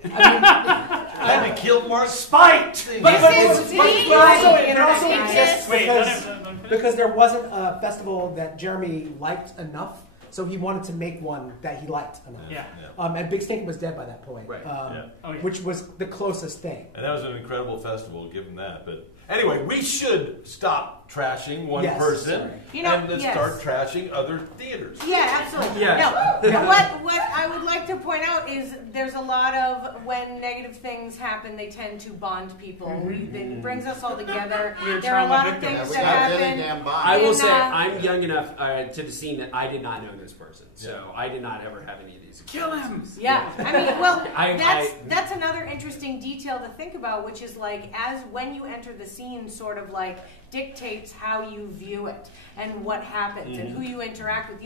Had to kill Mark Spite! But This is also the exists Wait, because, because there wasn't a festival that Jeremy liked enough, so he wanted to make one that he liked enough. Yeah. And Big Stink was dead by that point, Right. Yeah. Oh, yeah. which was the closest thing. And that was an incredible festival, given that. But anyway, we should stop trashing one Yes. person You know, and let's yes. start trashing other theaters. Yeah, absolutely. Yeah. No, what I would like to point out is there's a lot of when negative things happen, they tend to bond people. It brings us all together. We're There are a trauma lot of victims. things we that got happen. Dillingham I Bond. will And, say uh, I'm young enough to the scene that I did not know this person, so I did not ever have any of these. Kill him! experiences. Yeah, I mean, well, I- that's another interesting detail to think about, which is like as when you enter the scene, sort of like dictates how you view it and what happens and who you interact with.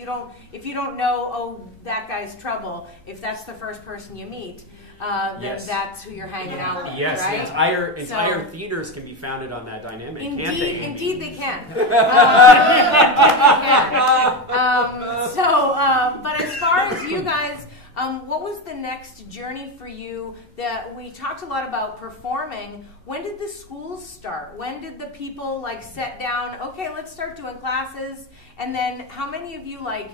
If you don't know, oh, that guy's trouble. If that's the first person you meet, then Yes. that's who you're hanging out with, Yes, right? entire So- theaters can be founded on that dynamic, can't Indeed, they? indeed they can. But as far as you guys, what was the next journey for you? That we talked a lot about performing. When did the schools start? When did the people like set down? Okay, let's start doing classes. And then, how many of you like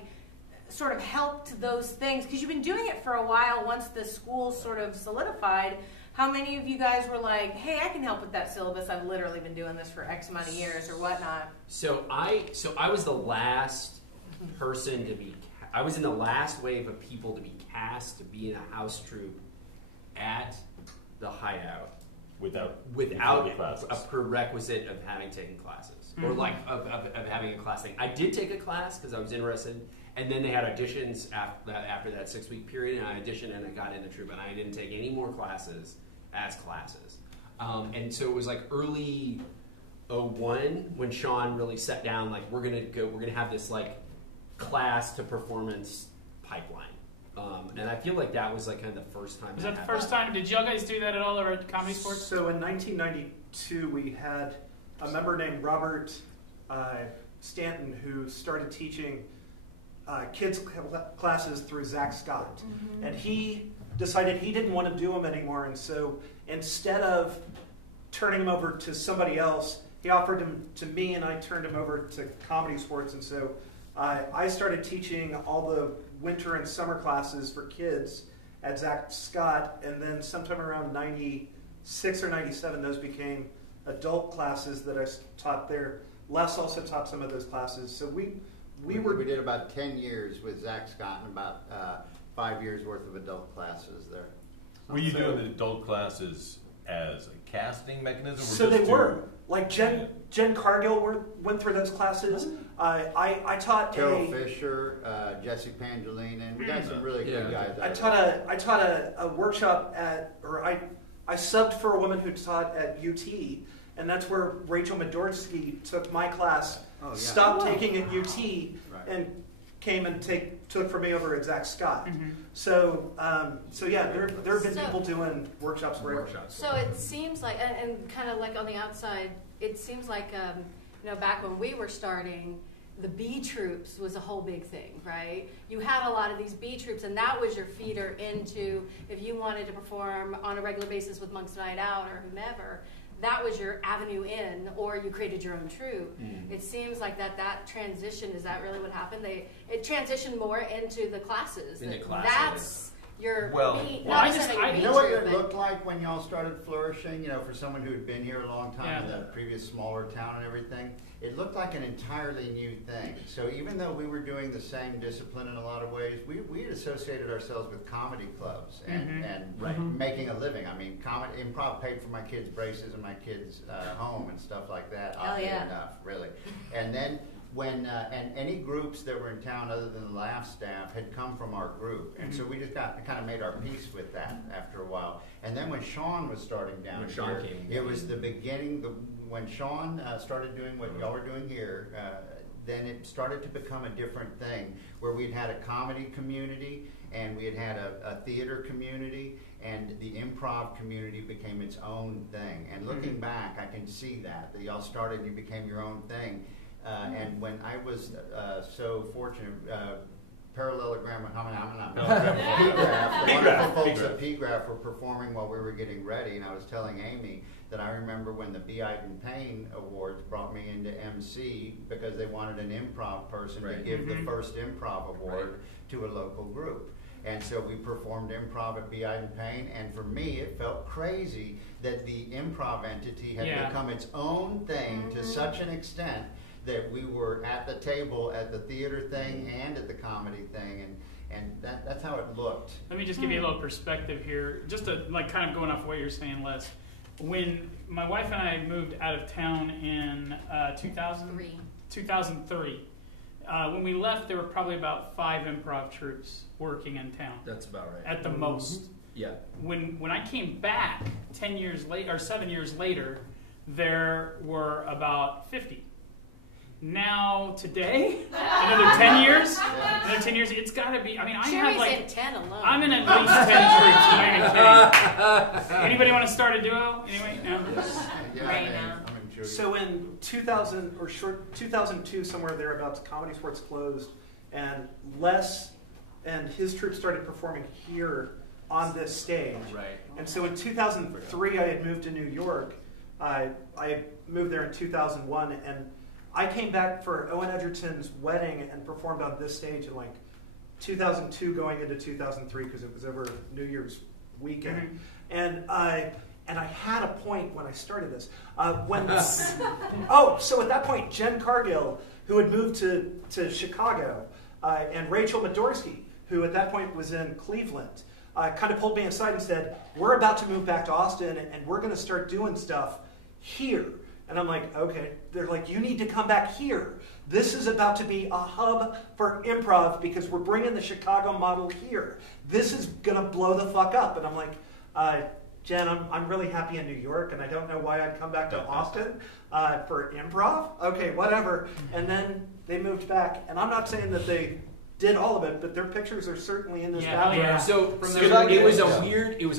sort of helped those things? Because you've been doing it for a while. Once the schools sort of solidified. How many of you guys were like, hey, I can help with that syllabus. I've literally been doing this for X amount of years or whatnot. So I was the last person to be. I was in the last wave of people to be cast to be in a house troupe at the Hideout Without without classes. a prerequisite of having taken classes or like of having a class thing. I did take a class because I was interested, and then they had auditions after that 6-week period, and I auditioned and I got in the troupe, and I didn't take any more classes as classes. And so it was like early 01 when Sean really set down like we're gonna have this like class to performance pipeline. And I feel like that was like kind of the first time. Was that the first time? Did y'all guys do that at all over at Comedy Sports? So in 1992, we had a member named Robert Stanton who started teaching kids classes through Zach Scott. And he decided he didn't want to do them anymore. And so instead of turning them over to somebody else, he offered him to me, and I turned him over to Comedy Sports. And so I started teaching all the winter and summer classes for kids at Zach Scott, and then sometime around 96 or 97, those became adult classes that I taught there. Les also taught some of those classes. So we did about 10 years with Zach Scott and about 5 years worth of adult classes there. Were you doing the adult classes as a casting mechanism? So they were. Like Jen Cargill went through those classes. I taught Carol Fisher, Jesse Pangolin, we got some really good guys. I taught a workshop I subbed for a woman who taught at UT, and that's where Rachel Medorsky took my class, stopped taking at UT, and came and took for me over at Zach Scott. Mm-hmm. So yeah, there have been people doing workshops. So it seems like, and kind of like on the outside, it seems like back when we were starting, the B troops was a whole big thing, right? You had a lot of these B troops, and that was your feeder into, if you wanted to perform on a regular basis with Monk's Night Out or whomever, that was your avenue in, or you created your own troupe. It seems like that transition, is that really what happened? It transitioned more into the classes. That's your you know what it looked like when y'all started flourishing, for someone who had been here a long time in the previous smaller town and everything? It looked like an entirely new thing. So even though we were doing the same discipline in a lot of ways, we had associated ourselves with comedy clubs and making a living. I mean, improv paid for my kids' braces and my kids' home and stuff like that. Oddly enough, really. And then when and any groups that were in town other than the Laugh staff had come from our group, and so we just kind of made our peace with that after a while. And then when Sean was starting down here, it was the beginning. When Sean started doing what y'all were doing here, then it started to become a different thing, where we'd had a comedy community and we had a theater community, and the improv community became its own thing. And looking back, I can see that y'all started and you became your own thing. And when I was so fortunate, Parallelogram, P-Graph, the wonderful folks at P-Graph were performing while we were getting ready, and I was telling Amy that I remember when the B. Iden Payne Awards brought me into MC because they wanted an improv person to give the first improv award to a local group. And so we performed improv at B. Iden Payne, and for me it felt crazy that the improv entity had become its own thing to such an extent that we were at the table at the theater thing and at the comedy thing, and that's how it looked. Let me just give you a little perspective here, just to kind of going off what you're saying, Les. When my wife and I moved out of town in 2003, when we left, there were probably about 5 improv troupes working in town. That's about right. At the most. Yeah. When I came back 7 years later, there were about 50. Now, today, another 10 years, it's got to be, I have in 10 alone. I'm in at least 10 troops. Anybody want to start a duo? Anyway, no? Right now. So in 2002, somewhere thereabouts, Comedy Sports closed, and Les and his troupe started performing here on this stage. Right. And so in 2003, I had moved to New York. I moved there in 2001, and I came back for Owen Edgerton's wedding and performed on this stage in 2002 going into 2003 because it was over New Year's weekend. And I had a point when I started this. So at that point, Jen Cargill, who had moved to Chicago, and Rachel Medorsky, who at that point was in Cleveland, kind of pulled me aside and said, we're about to move back to Austin, and we're going to start doing stuff here. And I'm like, okay. They're like, you need to come back here. This is about to be a hub for improv because we're bringing the Chicago model here. This is going to blow the fuck up. And I'm like, Jen, I'm really happy in New York, and I don't know why I'd come back to Austin for improv. Okay, whatever. And then they moved back. And I'm not saying that they did all of it, but their pictures are certainly in this gallery. Yeah. So it was a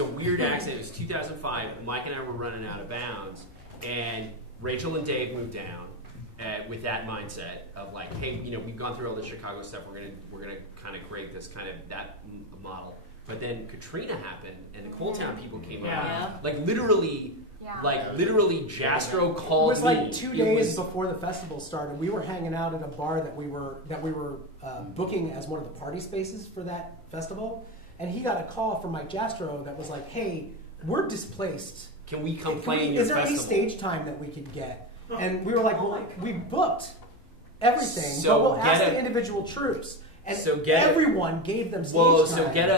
weird accident. It was 2005. Mike and I were running out of bounds, and Rachel and Dave moved down with that mindset of hey, we've gone through all the Chicago stuff. We're gonna kind of create this kind of that model. But then Katrina happened, and the Coal Town people came Yeah. out. Like literally, Yeah. literally, Jastro It called was me. like 2 days before the festival started. We were hanging out at a bar that we were booking as one of the party spaces for that festival, and he got a call from Mike Jastro that was like, "Hey, we're displaced. Can we come play in your Is there any festival?" stage time that we could get?" And we were like, "Well, we booked everything, So but we'll ask get the a- individual troops." And So get a- everyone gave them stage Well, time. so get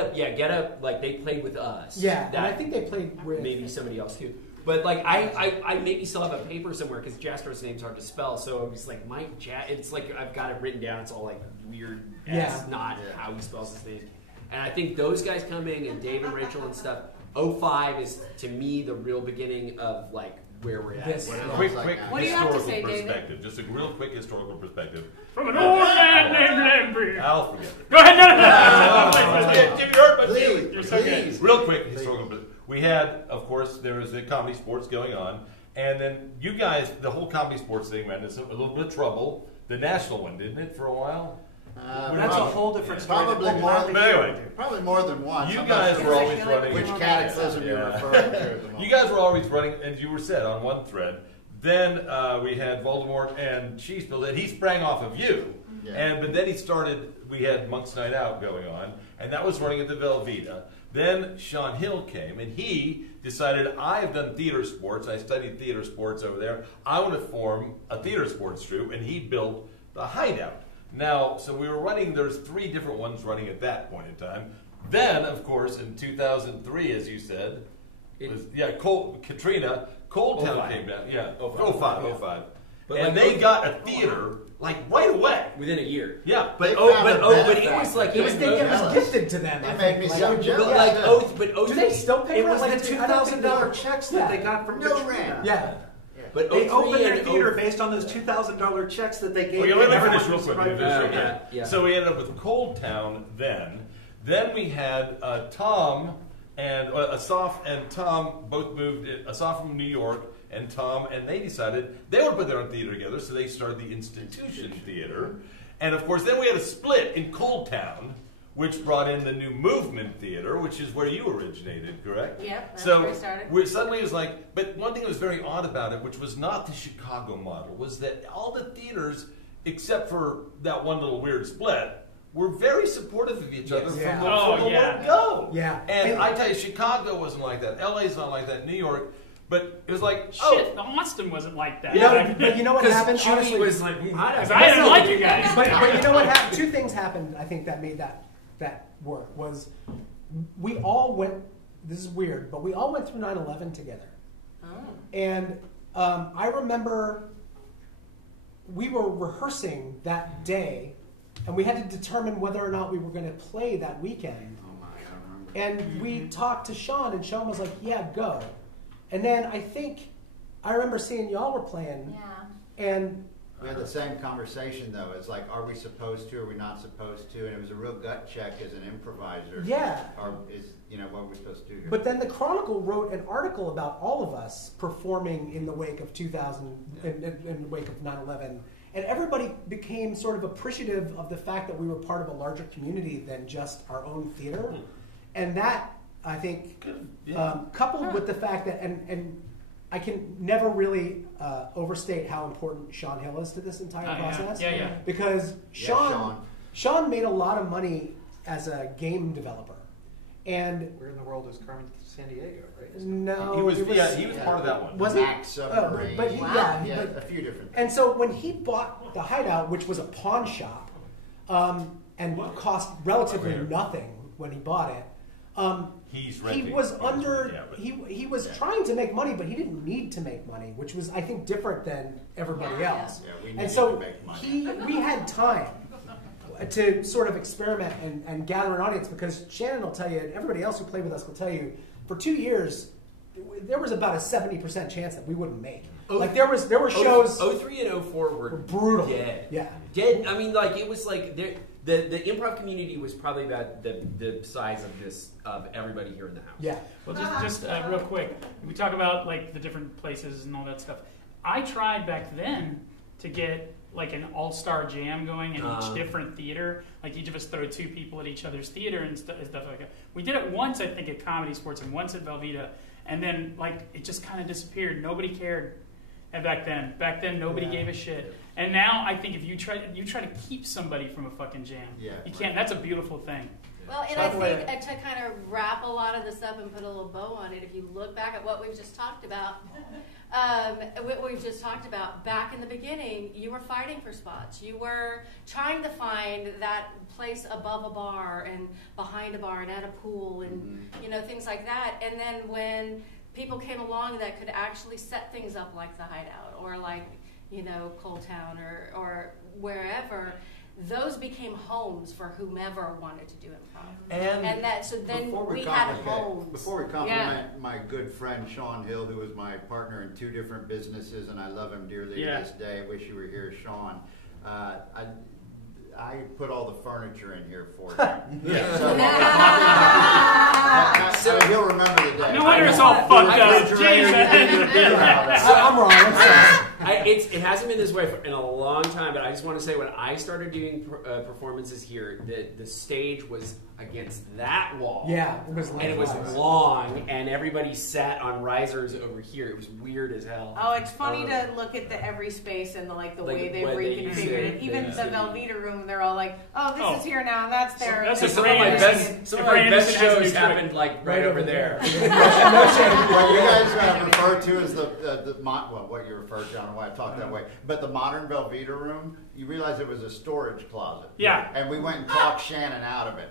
up, like they played with us. Yeah, and That- I think they played with maybe somebody else too. But like I maybe still have a paper somewhere because Jastro's name's hard to spell. So it was like Mike it's like I've got it written down. It's all like weird. That's not how he spells his name. And I think those guys coming and Dave and Rachel and stuff. 05 is to me the real beginning of like where we're at. This- Quick What do you have to historical say, David? perspective. Just a real quick historical perspective. From an old man named Lambert. I'll forget it. Go ahead, no. Give me hurt my Please, feelings. You're so good. please. Real quick historical. We had, of course, there was the comedy sports going on, and then you guys, the whole comedy sports thing ran into a little bit of trouble. The national one, didn't it, for a while? That's a whole different story. Probably that more Bob than- But anyway, Probably more than once. you I'm guys not were sure always running. which cataclysm you're referring to at the moment. You guys were always running, as you were said, on one thread. Then we had Voldemort and Cheesebill, and he sprang off of you. Yeah. But then he started, we had Monk's Night Out going on, and that was running at the Velveeta. Then Sean Hill came, and he decided, I've done theater sports, I studied theater sports over there, I want to form a theater sports troupe, and he built the Hideout. Now, so we were running, there's 3 different ones running at that point in time. Then, of course, in 2003, as you said, Katrina, Coal Town 05. came down. Yeah, 05. 05. But And like, they got a theater, like, right away. within a year. Yeah. But They but found a it was like It was Jealous. gifted to them. I It think. made me Like, so but- jealous. But like Yeah. but Do they still pay It rent? was Like, the I don't think they $2,000 do. checks Yeah. that they got from No Rich. rent. Yeah. But They 03 opened their and theater 04 based on those $2,000 checks that they gave. Okay, them. let me Everyone finish real was quick. right. Yeah. So we ended up with Cold Town then. Then we had Tom and Asaf and Tom both moved, Asaf from New York and Tom, and they decided they would put their own theater together, so they started the Institution Theater. And of course, then we had a split in Cold Town, which brought in the New Movement Theater, which is where you originated, correct? Yep, that's so where I started. Suddenly it was like, but one thing that was very odd about it, which was not the Chicago model, was that all the theaters, except for that one little weird split, were very supportive of each other Yeah. from the word go. Yeah. And I tell you, Chicago wasn't like that. LA's not like that. New York. But it was like, Shit, Austin wasn't like that. But you know what happened? Chewy Honestly, was like, I didn't like you guys. but you know what happened? 2 things happened, I think, that made that work. Was we all went, this is weird, but we all went through 9/11 together. Oh. And I remember we were rehearsing that day, and we had to determine whether or not we were going to play that weekend. Oh my, I remember. And we talked to Sean, and Sean was like, yeah, go. And then I remember seeing y'all were playing, Yeah. and We had the same conversation though. It's like, are we supposed to? Are we not supposed to? And it was a real gut check as an improviser. yeah. Or what are we supposed to do here? But then the Chronicle wrote an article about all of us performing in the wake of 2000, in the wake of 9/11, and everybody became sort of appreciative of the fact that we were part of a larger community than just our own theater, and that I think, coupled with the fact that and I can never really overstate how important Sean Hill is to this entire process. Yeah. Because Sean. Sean made a lot of money as a game developer. And Where in the world is Carmen San Diego, right? no, he was it he was part of that one. Was he? Max Submarine. but yeah, but- a few different. And so when he bought the Hideout, which was a pawn shop, and cost relatively nothing when he bought it, He's he renting. was He's under renting, yeah, but- he was trying to make money, but he didn't need to make money, which was I think different than everybody Yeah. else. Yeah, we And needed so to make money. we had time to sort of experiment and gather an audience, because Shannon will tell you, and everybody else who played with us will tell you, for 2 years there was about a 70% chance that we wouldn't make. Like there were shows. 03 and 04 were brutal. Dead. Yeah. Dead. I mean, like it was like the improv community was probably about the size of everybody here in the house. Yeah. Well, just real quick, we talk about like the different places and all that stuff. I tried back then to get like an all-star jam going in each different theater. Like each of us throw 2 people at each other's theater and stuff like that. We did it once, I think, at Comedy Sports and once at Velveeta, and then like it just kind of disappeared. Nobody cared. And back then nobody gave a shit. And now I think if you try to keep somebody from a fucking jam, you can't. That's a beautiful thing. Well, and I think to kind of wrap a lot of this up and put a little bow on it, if you look back at what we've just talked about, back in the beginning, you were fighting for spots. You were trying to find that place above a bar and behind a bar and at a pool and things like that. And then when people came along that could actually set things up like the Hideout or like Coal Town or wherever, those became homes for whomever wanted to do improv. And that, so then we had homes. Before we compliment my good friend Sean Hill, who was my partner in 2 different businesses, and I love him dearly to this day. I wish you were here, Sean. I put all the furniture in here for him. So he'll remember the day. No wonder it's all fucked up. I'm wrong. It hasn't been this way in a long time, but I just want to say when I started doing performances here, the stage was against that wall. Yeah, it was, and it was long, and everybody sat on risers over here. It was weird as hell. Oh, it's funny to look at the every space and the way they've reconfigured it. Even the Velveeta room, they're all like, "Oh, this is here now, and that's there." So some of my best shows happened like right over there. What you guys refer to as what you refer to, I don't know why I talk that way, but the modern Velveeta room, you realize it was a storage closet. Yeah. And we went and talked Shannon out of it.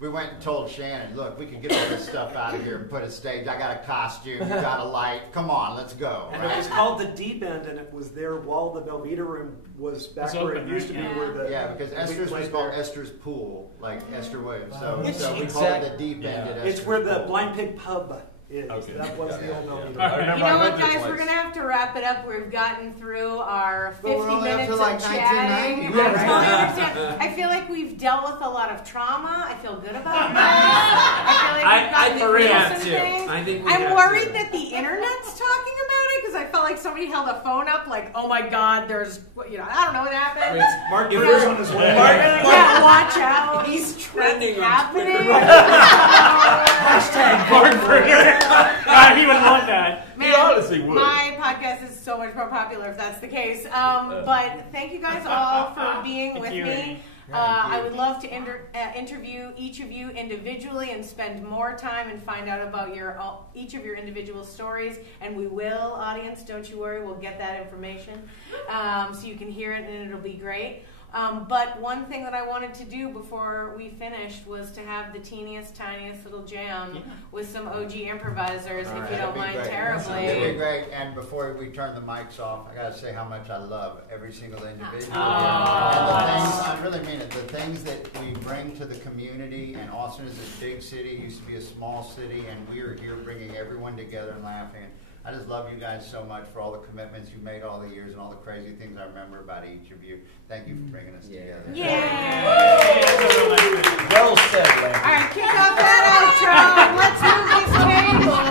We went and told Shannon, look, we can get all this stuff out of here and put a stage. I got a costume, you got a light. Come on, let's go. And it was called the Deep End, and it was there while the Velveeta room was back where it used to be. Because Esther's was called Esther's Pool, like Esther Williams. So we call it the Deep End at Esther's It's where the Pool. Blind Pig Pub is. Okay. That was the old Velveeta. Right. You know what, guys? We're going to have to wrap it up. We've gotten through our 50 minutes of chatting. I feel like we've dealt with a lot of trauma. I feel good about that. I feel like we've gotten through some things. I'm worried that the internet's talking about it because I felt like somebody held a phone up like, oh my God, there's, I don't know what happened. Mark Bruder's on his way. Yeah, watch out. He's trending on happening. Hashtag Mark Bruder. God, he would love that. Man, he honestly would. My podcast is so much more popular if that's the case. But thank you guys all for being with me. I would love to interview each of you individually and spend more time and find out about each of your individual stories. And we will, audience, don't you worry, we'll get that information so you can hear it and it'll be great. But one thing that I wanted to do before we finished was to have the teeniest, tiniest little jam with some OG improvisers, if you don't mind terribly. It'd be great. And before we turn the mics off, I got to say how much I love every single individual. And the things, I really mean it, the things that we bring to the community, and Austin is this big city, used to be a small city, and we are here bringing everyone together and laughing. I just love you guys so much for all the commitments you made all the years and all the crazy things I remember about each of you. Thank you for bringing us together. Yeah. Well said, Larry. All right, kick off that outro. Let's move this table.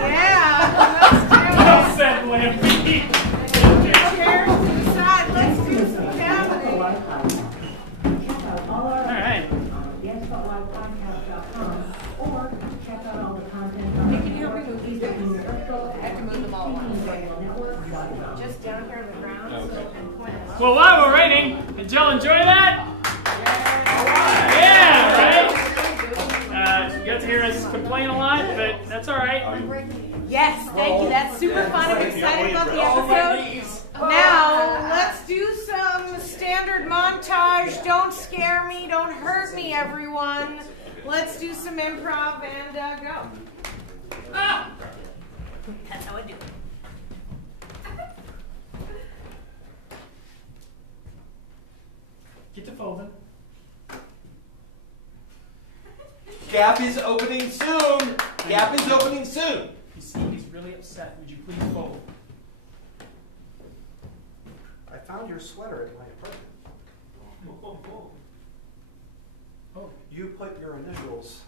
Yeah. Well said, Lampy. Chairs to the side. Let's do some jamming. Check out all our All right. YesButWhyPodcast.com or check out all the content on Can you help me move these things? I have to move them all at once. network.com. Just down here on the ground so I can point it out. Well, while we're waiting, did y'all enjoy that? Yeah, right? You got to hear us complain a lot, but that's all right. Yes, thank you. That's super fun. I'm excited about the episode. Now, let's do some standard montage. Don't scare me. Don't hurt me, everyone. Let's do some improv and go. Ah! That's how I do it. Get to folding. Gap is opening soon. Gap is opening soon. You see, he's really upset. Would you please fold? I found your sweater in my apartment. Oh. You put your initials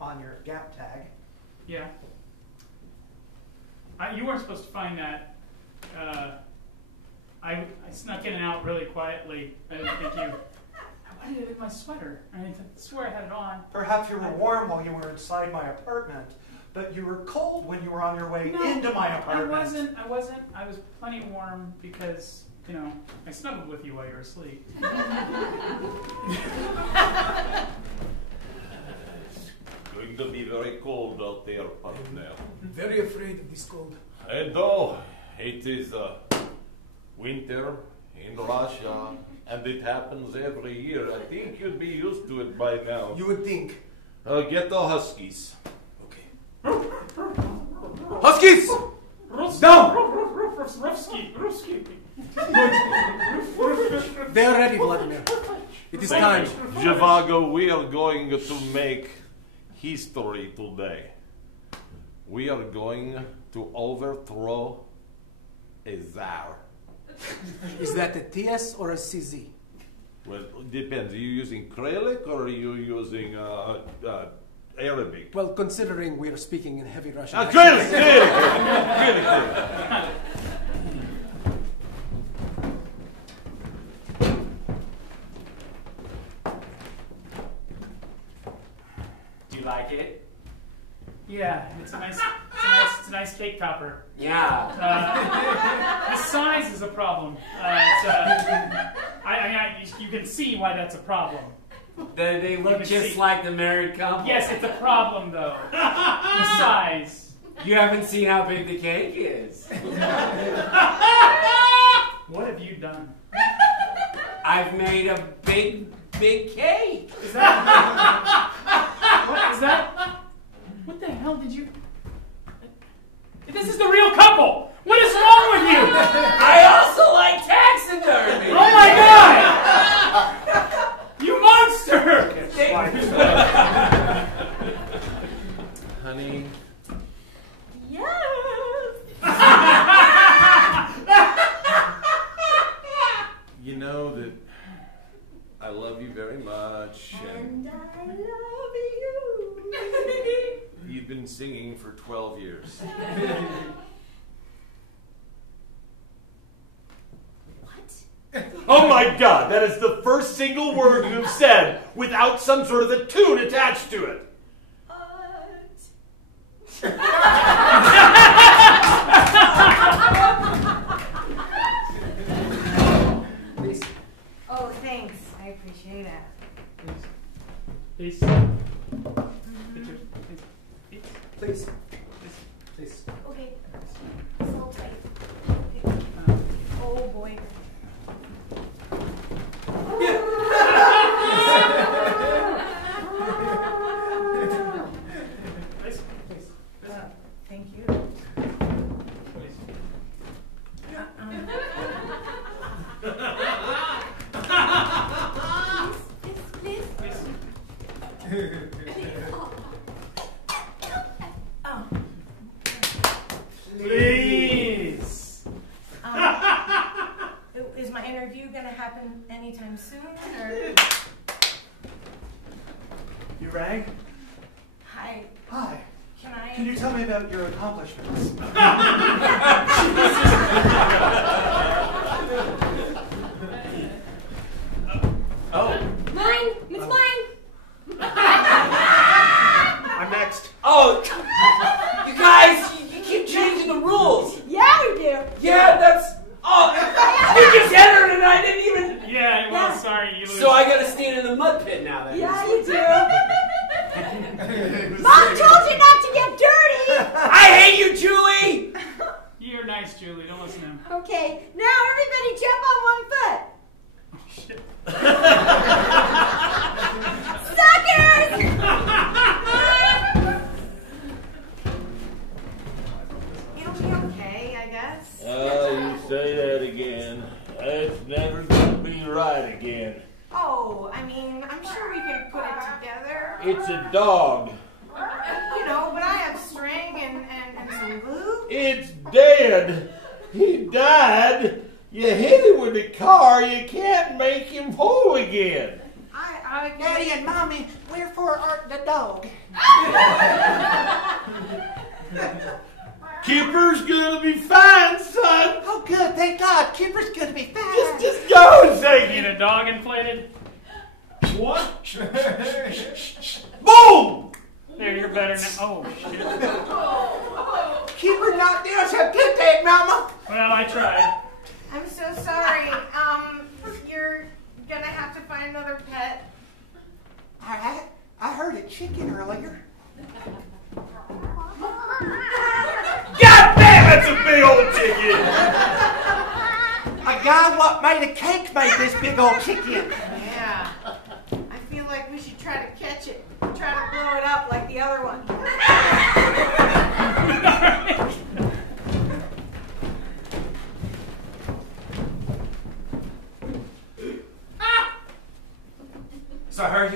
on your Gap tag. Yeah. You weren't supposed to find that. I snuck in and out really quietly. I didn't think you. Why did I leave my sweater? I swear I had it on. Perhaps you were warm while you were inside my apartment, but you were cold when you were on your way into my apartment. I wasn't. I was plenty warm because, you know, I snuggled with you while you were asleep. It's going to be very cold out there, partner. Very afraid of this cold. And though it is winter in Russia, and it happens every year, I think you'd be used to it by now. You would think. Get the Huskies. Okay. Huskies! Down! Ruski. They are ready, Vladimir. It is time. Zhivago, we are going to make history today. We are going to overthrow a czar. Is that a TS or a CZ? Well, it depends. Are you using Krylik or are you using Arabic? Well, considering we are speaking in heavy Russian. Krylik! Do you like it? Yeah, it's a nice cake topper. Yeah. The size is a problem. You can see why that's a problem. They look just like the married couple. Yes, it's a problem though. The size. You haven't seen how big the cake is. What have you done? I've made a big cake. Is that? What is that? What the hell did you? This is the real couple. What is wrong with you? I also like taxidermy. Oh my God! You monster! Honey. Yes. You know that I love you very much. And I love you. You've been singing for 12 years. What? Oh my God, that is the first single word you've said without some sort of a tune attached to it. Oh, thanks. I appreciate it. Please. Pictures. Please. Please. Okay. So tight. Oh boy. Thank you. Please. Is my interview going to happen anytime soon? Or? You rang? Hi. Hi. Can Can you tell me about your accomplishments? Oh. Mine. It's mine. I'm next. Oh. You guys, you keep changing the rules. Yeah, we do. Yeah, that's. Oh. You just entered and I didn't even. Yeah, well, Yeah. sorry, you lose. So I gotta stand in the mud pit now then. Yeah, you do. Mom told you not to get dirty. I hate you, Julie! You're nice, Julie. Don't listen to him. Okay, now everybody jump on one foot. Shit. Suckers! It'll be okay, I guess. You say that again. It's never gonna be right again. Oh, I mean, I'm sure we can put it together. It's a dog. You know, but I have string and some glue. It's dead. He died. You hit him with a car. You can't make him whole again. Daddy and Mommy, wherefore art the dog? Kipper's gonna be fine, son. Oh, good. Thank God. Kipper's gonna be fine. Just go and say Need a dog inflated? what? Boom! There, you're better now. Oh, shit. Kipper not there. It's a good day, Mama. Well, I tried. I'm so sorry. You're gonna have to find another pet. I heard a chicken earlier. God damn, that's a big old chicken! A guy what made a cake made this big old chicken. Yeah. I feel like we should try to catch it. Try to blow it up like the other one. So I heard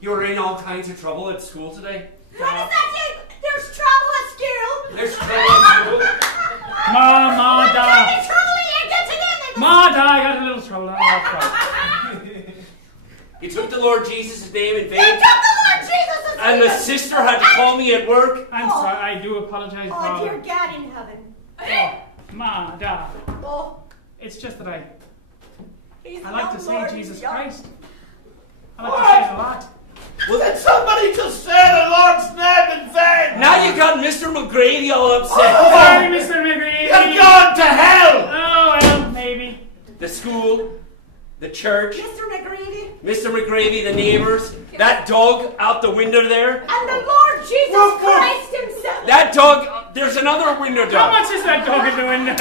you were in all kinds of trouble at school today? What does that mean? There's trouble at school. There's trouble at school? Ma, da. There's trouble and gets it in. Ma, da, I got a little trouble. I got trouble. You took the Lord Jesus' name in You vain? took the Lord Jesus' And the sister had to call me at work? I'm sorry. I do apologize, Oh, dear Father. God in heaven. Ma, da. Oh, It's just that I he's like to young, say Lord, Jesus he's young. Christ. I like to say it a lot. Well, then somebody just said the Lord's name in vain! Now you got Mr. McGrady all upset. Sorry, Mr. McGree. You're gone to hell! Oh, well, maybe. The school, the church, Mr. McGreevy Mr. McGravy, the neighbors, that dog out the window there. and the Lord Jesus Christ himself. That dog, there's another window How dog. much is that dog in the window?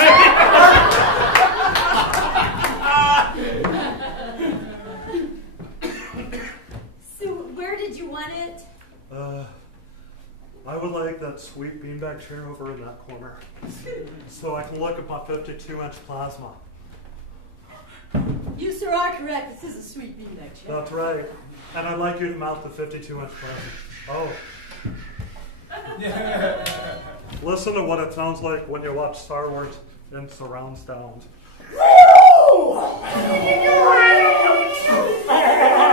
So where did you want it? I would like that sweet beanbag chair over in that corner, so I can look at my 52-inch plasma. You, sir, are correct. This is a sweet beanbag chair. That's right. And I'd like you to mount the 52-inch plasma. Oh. Listen to what it sounds like when you watch Star Wars in surround sound.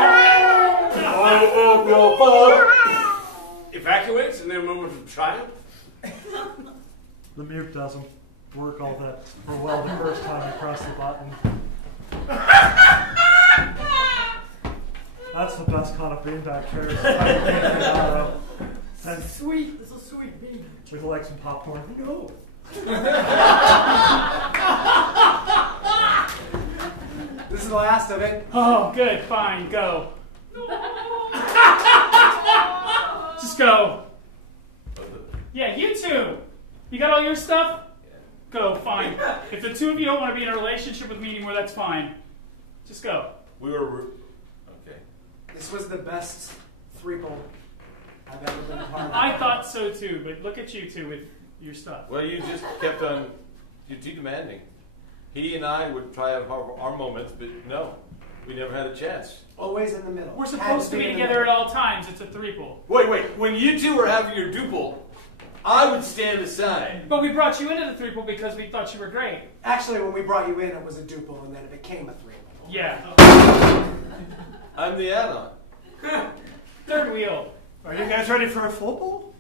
I am your father. Evacuates in their moment of triumph. The mute doesn't work all that well the first time you press the button. That's the best kind of beanbag chairs I've ever out of. And Sweet. This is sweet beanbag. would you like some popcorn? No. This is the last of it. Oh, good. Fine. Go. Just go. Yeah, you two. You got all your stuff? Go. Fine. If the two of you don't want to be in a relationship with me anymore, that's fine. Just go. We were... Okay. This was the best threeple I've ever been a part of. I thought so too, but look at you two with your stuff. Well, you just kept on... You're too demanding. He and I would try to have our moments, but no. We never had a chance. Always in the middle. We're supposed to be together at all times. It's a threeple. Wait. When you two were having your duple, I would stand aside. But we brought you into the threeple because we thought you were great. Actually, when we brought you in, it was a duple, and then it became a threeple. Yeah. I'm the add-on. Third wheel. Are you guys ready for a football?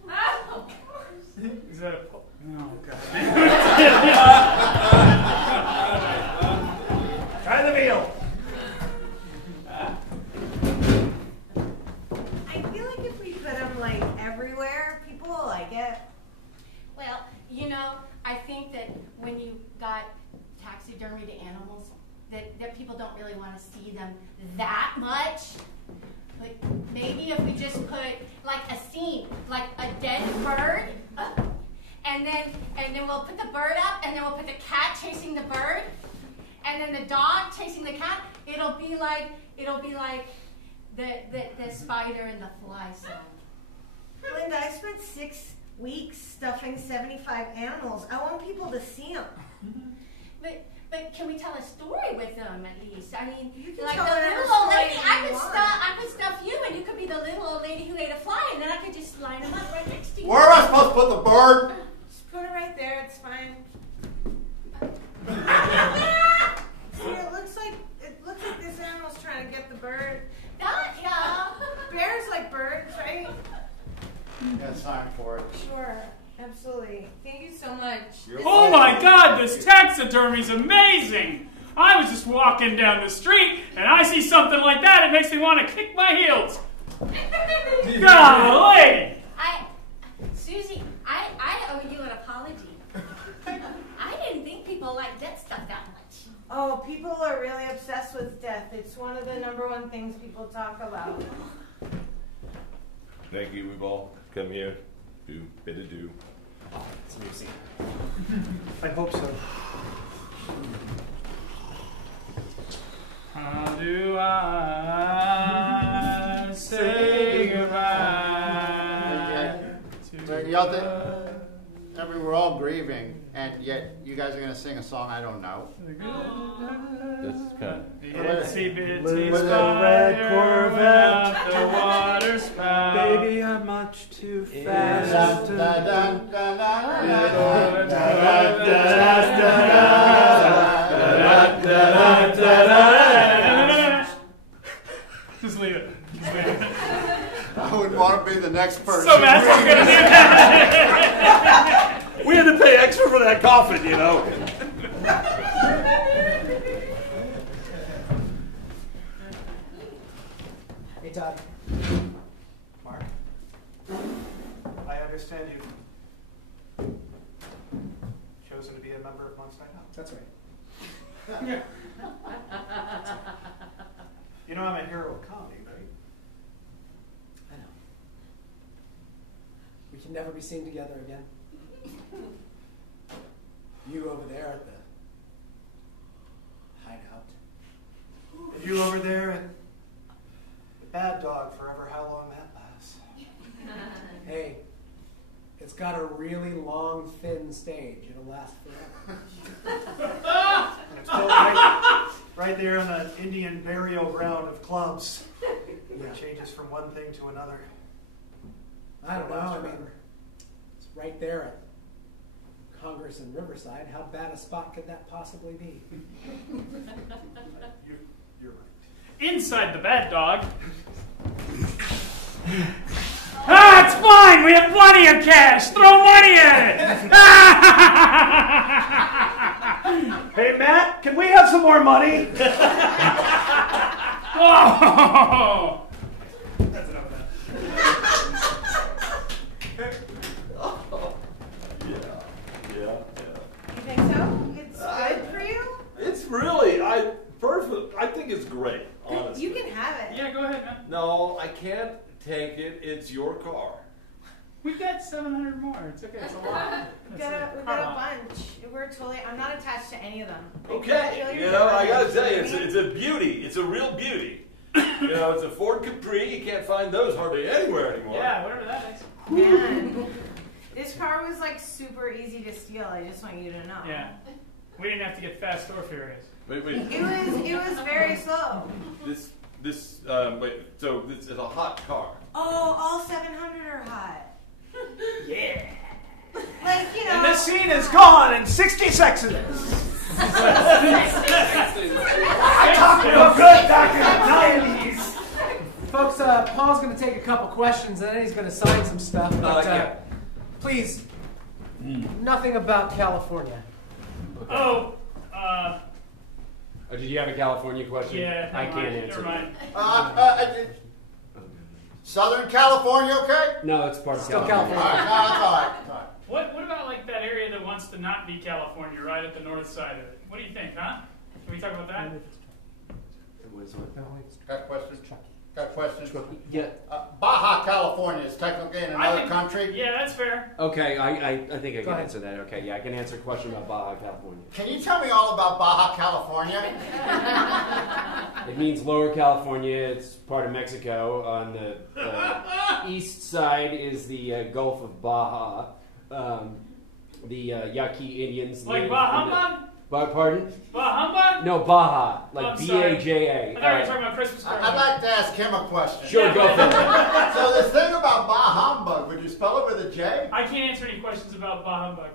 Is that a... Oh, God. Try the wheel. I feel like if we put them like everywhere, people will like it. Well, you know, I think that when you got taxidermy to animals, that people don't really want to see them that much. Like maybe if we just put like a scene, like a dead bird, and then we'll put the bird up, and then we'll put the cat chasing the bird, and then the dog chasing the cat. It'll be like the spider and the fly song. Linda, I spent 6 weeks stuffing 75 animals. I want people to see them. But can we tell a story with them at least? I mean, You can like tell the whatever little old story lady, you I want. could stuff you, and you could be the little old lady who ate a fly, and then I could just line them up right next to you. Where am I supposed to put the bird? Just put it right there. It's fine. See, it looks like this animal's trying to get the bird. Yeah. Bears like birds, right? Yeah, sign for it. Sure. Absolutely. Thank you so much. Oh my God, this taxidermy's amazing! I was just walking down the street and I see something like that, it makes me want to kick my heels. Golly! Susie, I owe you an apology. I didn't think people liked that stuff that much. Oh, people are really obsessed with death. It's one of the #1 things people talk about. Thank you. We've all come here to bid adieu. It's Lucy. I hope so. How do I say goodbye to Y'all think, I mean, we're all grieving, and yet you guys are going to sing a song I don't know. That's kind of... Itsy bitsy With a spider red went Corvette. up the water spout. Baby, I'm much too fast. Just leave it. Just leave it. I wouldn't want to be the next person. So Matt's not gonna do that. We had to pay extra for that coffin, you know. Hey, Todd. Mark, I understand you've chosen to be a member of Monster Night Out. That's right. You know I'm a hero of comedy, right? I know. We can never be seen together again. You over there at the hideout. And you over there at the Bad Dog, forever how long that lasts. Hey, it's got a really long, thin stage. It'll last forever. And it's built right there on the Indian burial ground of clubs. Yeah. It changes from one thing to another. I don't know. I mean, it's right there at Congress and Riverside. How bad a spot could that possibly be? You're right. Inside the Bad Dog. It's fine! We have plenty of cash! Throw money at it! Hey, Matt, can we have some more money? Oh! That's enough of that. Yeah. You think so? It's good for you? It's really, I think it's great, honestly. You can have it. Yeah, go ahead, man. No, I can't take it. It's your car. We've got 700 more. It's okay. It's a lot. We got a bunch. We're totally. I'm not attached to any of them. Okay, you know, I gotta tell you, it's a beauty. It's a real beauty. You know, it's a Ford Capri. You can't find those hardly anywhere anymore. Yeah, whatever that is. Man, this car was like super easy to steal. I just want you to know. Yeah. We didn't have to get fast or furious. Wait. It was very slow. Wait. So this is a hot car. Oh, all 700 are hot. Yeah. Like, you know. And this scene is gone in 60 seconds. I talked to a good doctor in the 90s. Folks, Paul's going to take a couple questions and then he's going to sign some stuff. But, Yeah. Please, nothing about California. Oh, Did you have a California question? yeah. I can't Never answer. mind. Southern California, okay? No, it's part of Still All California. right, no, that's all right. What about like that area that wants to not be California, right at the north side of it? What do you think, huh? Can we talk about that? Got questions? Got questions? Yeah. Baja California is technically in another country. Yeah, that's fair. Okay, I think I can ahead. answer that. Okay, yeah, I can answer a question about Baja California. Can you tell me all about Baja California? It means Lower California. It's part of Mexico. On the east side is the Gulf of Baja. The Yaqui Indians. Like live Bah in the- Humbug? Pardon? Bah Humbug? No, Baja, Oh, like I'm sorry. B-A-J-A. I thought you were talking about Christmas I'd carol. like to ask him a question. Sure, go for it. So this thing about Bah Humbug, would you spell it with a J? I can't answer any questions about Bah Humbug.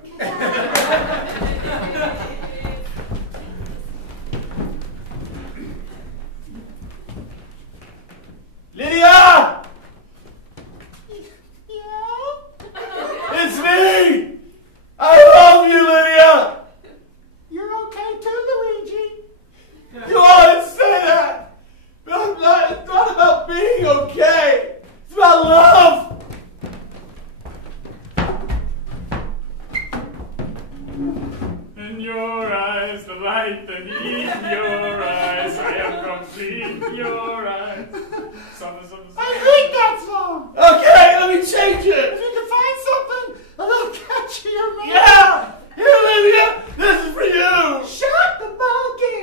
Lydia! It's me! okay. It's about love. In your eyes, the light that in your eyes, I am complete in your eyes. Something, something, something. I hate that song. Okay, let me change it. If you can find something a little catchier, man. Yeah! Here, Olivia! This is for you! Shut the monkey.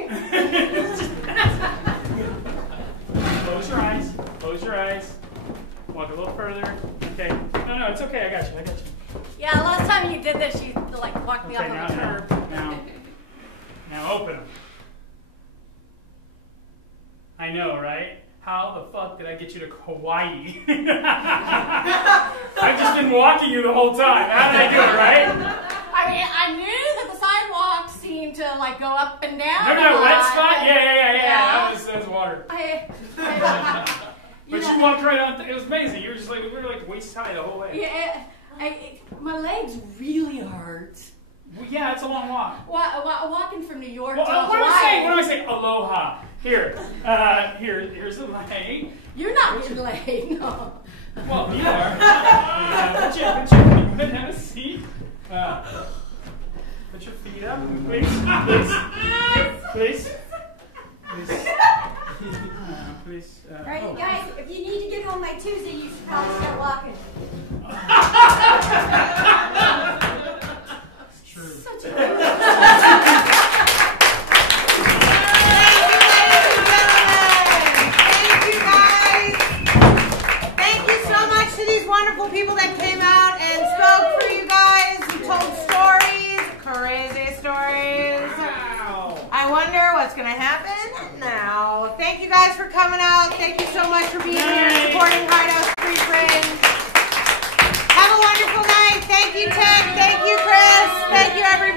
Close your eyes. Close your eyes. Walk a little further. Okay. No, it's okay. I got you. I got you. Yeah, last time you did this, you like walked me Okay, off on the curb. Now open them. I know, right? How the fuck did I get you to Hawaii? I've just been walking you the whole time. How did I do it, right? I mean, I knew that the sidewalk seemed to like go up and down. Remember that wet spot? Yeah. That was water. But you walked right on. It was amazing. You were just like, we were like waist high the whole way. Yeah, my legs really hurt. Well, yeah, it's a long walk. Walking from New York to What do Hawaii. I say? Aloha. Here's a leg. You're not getting laid, no. Well, you are. Put your have a seat. Put your feet up, please. Please. All right, guys, if you need to get home by Tuesday, you should probably start walking. It's true. Such a wonderful people that came out and spoke for you guys, who told stories, crazy stories. Wow. I wonder what's going to happen now. Thank you guys for coming out. Thank you so much for being here, supporting Hideout Street Fringe. Have a wonderful night. Thank you, Ted. Thank you, Chris. Thank you, everybody.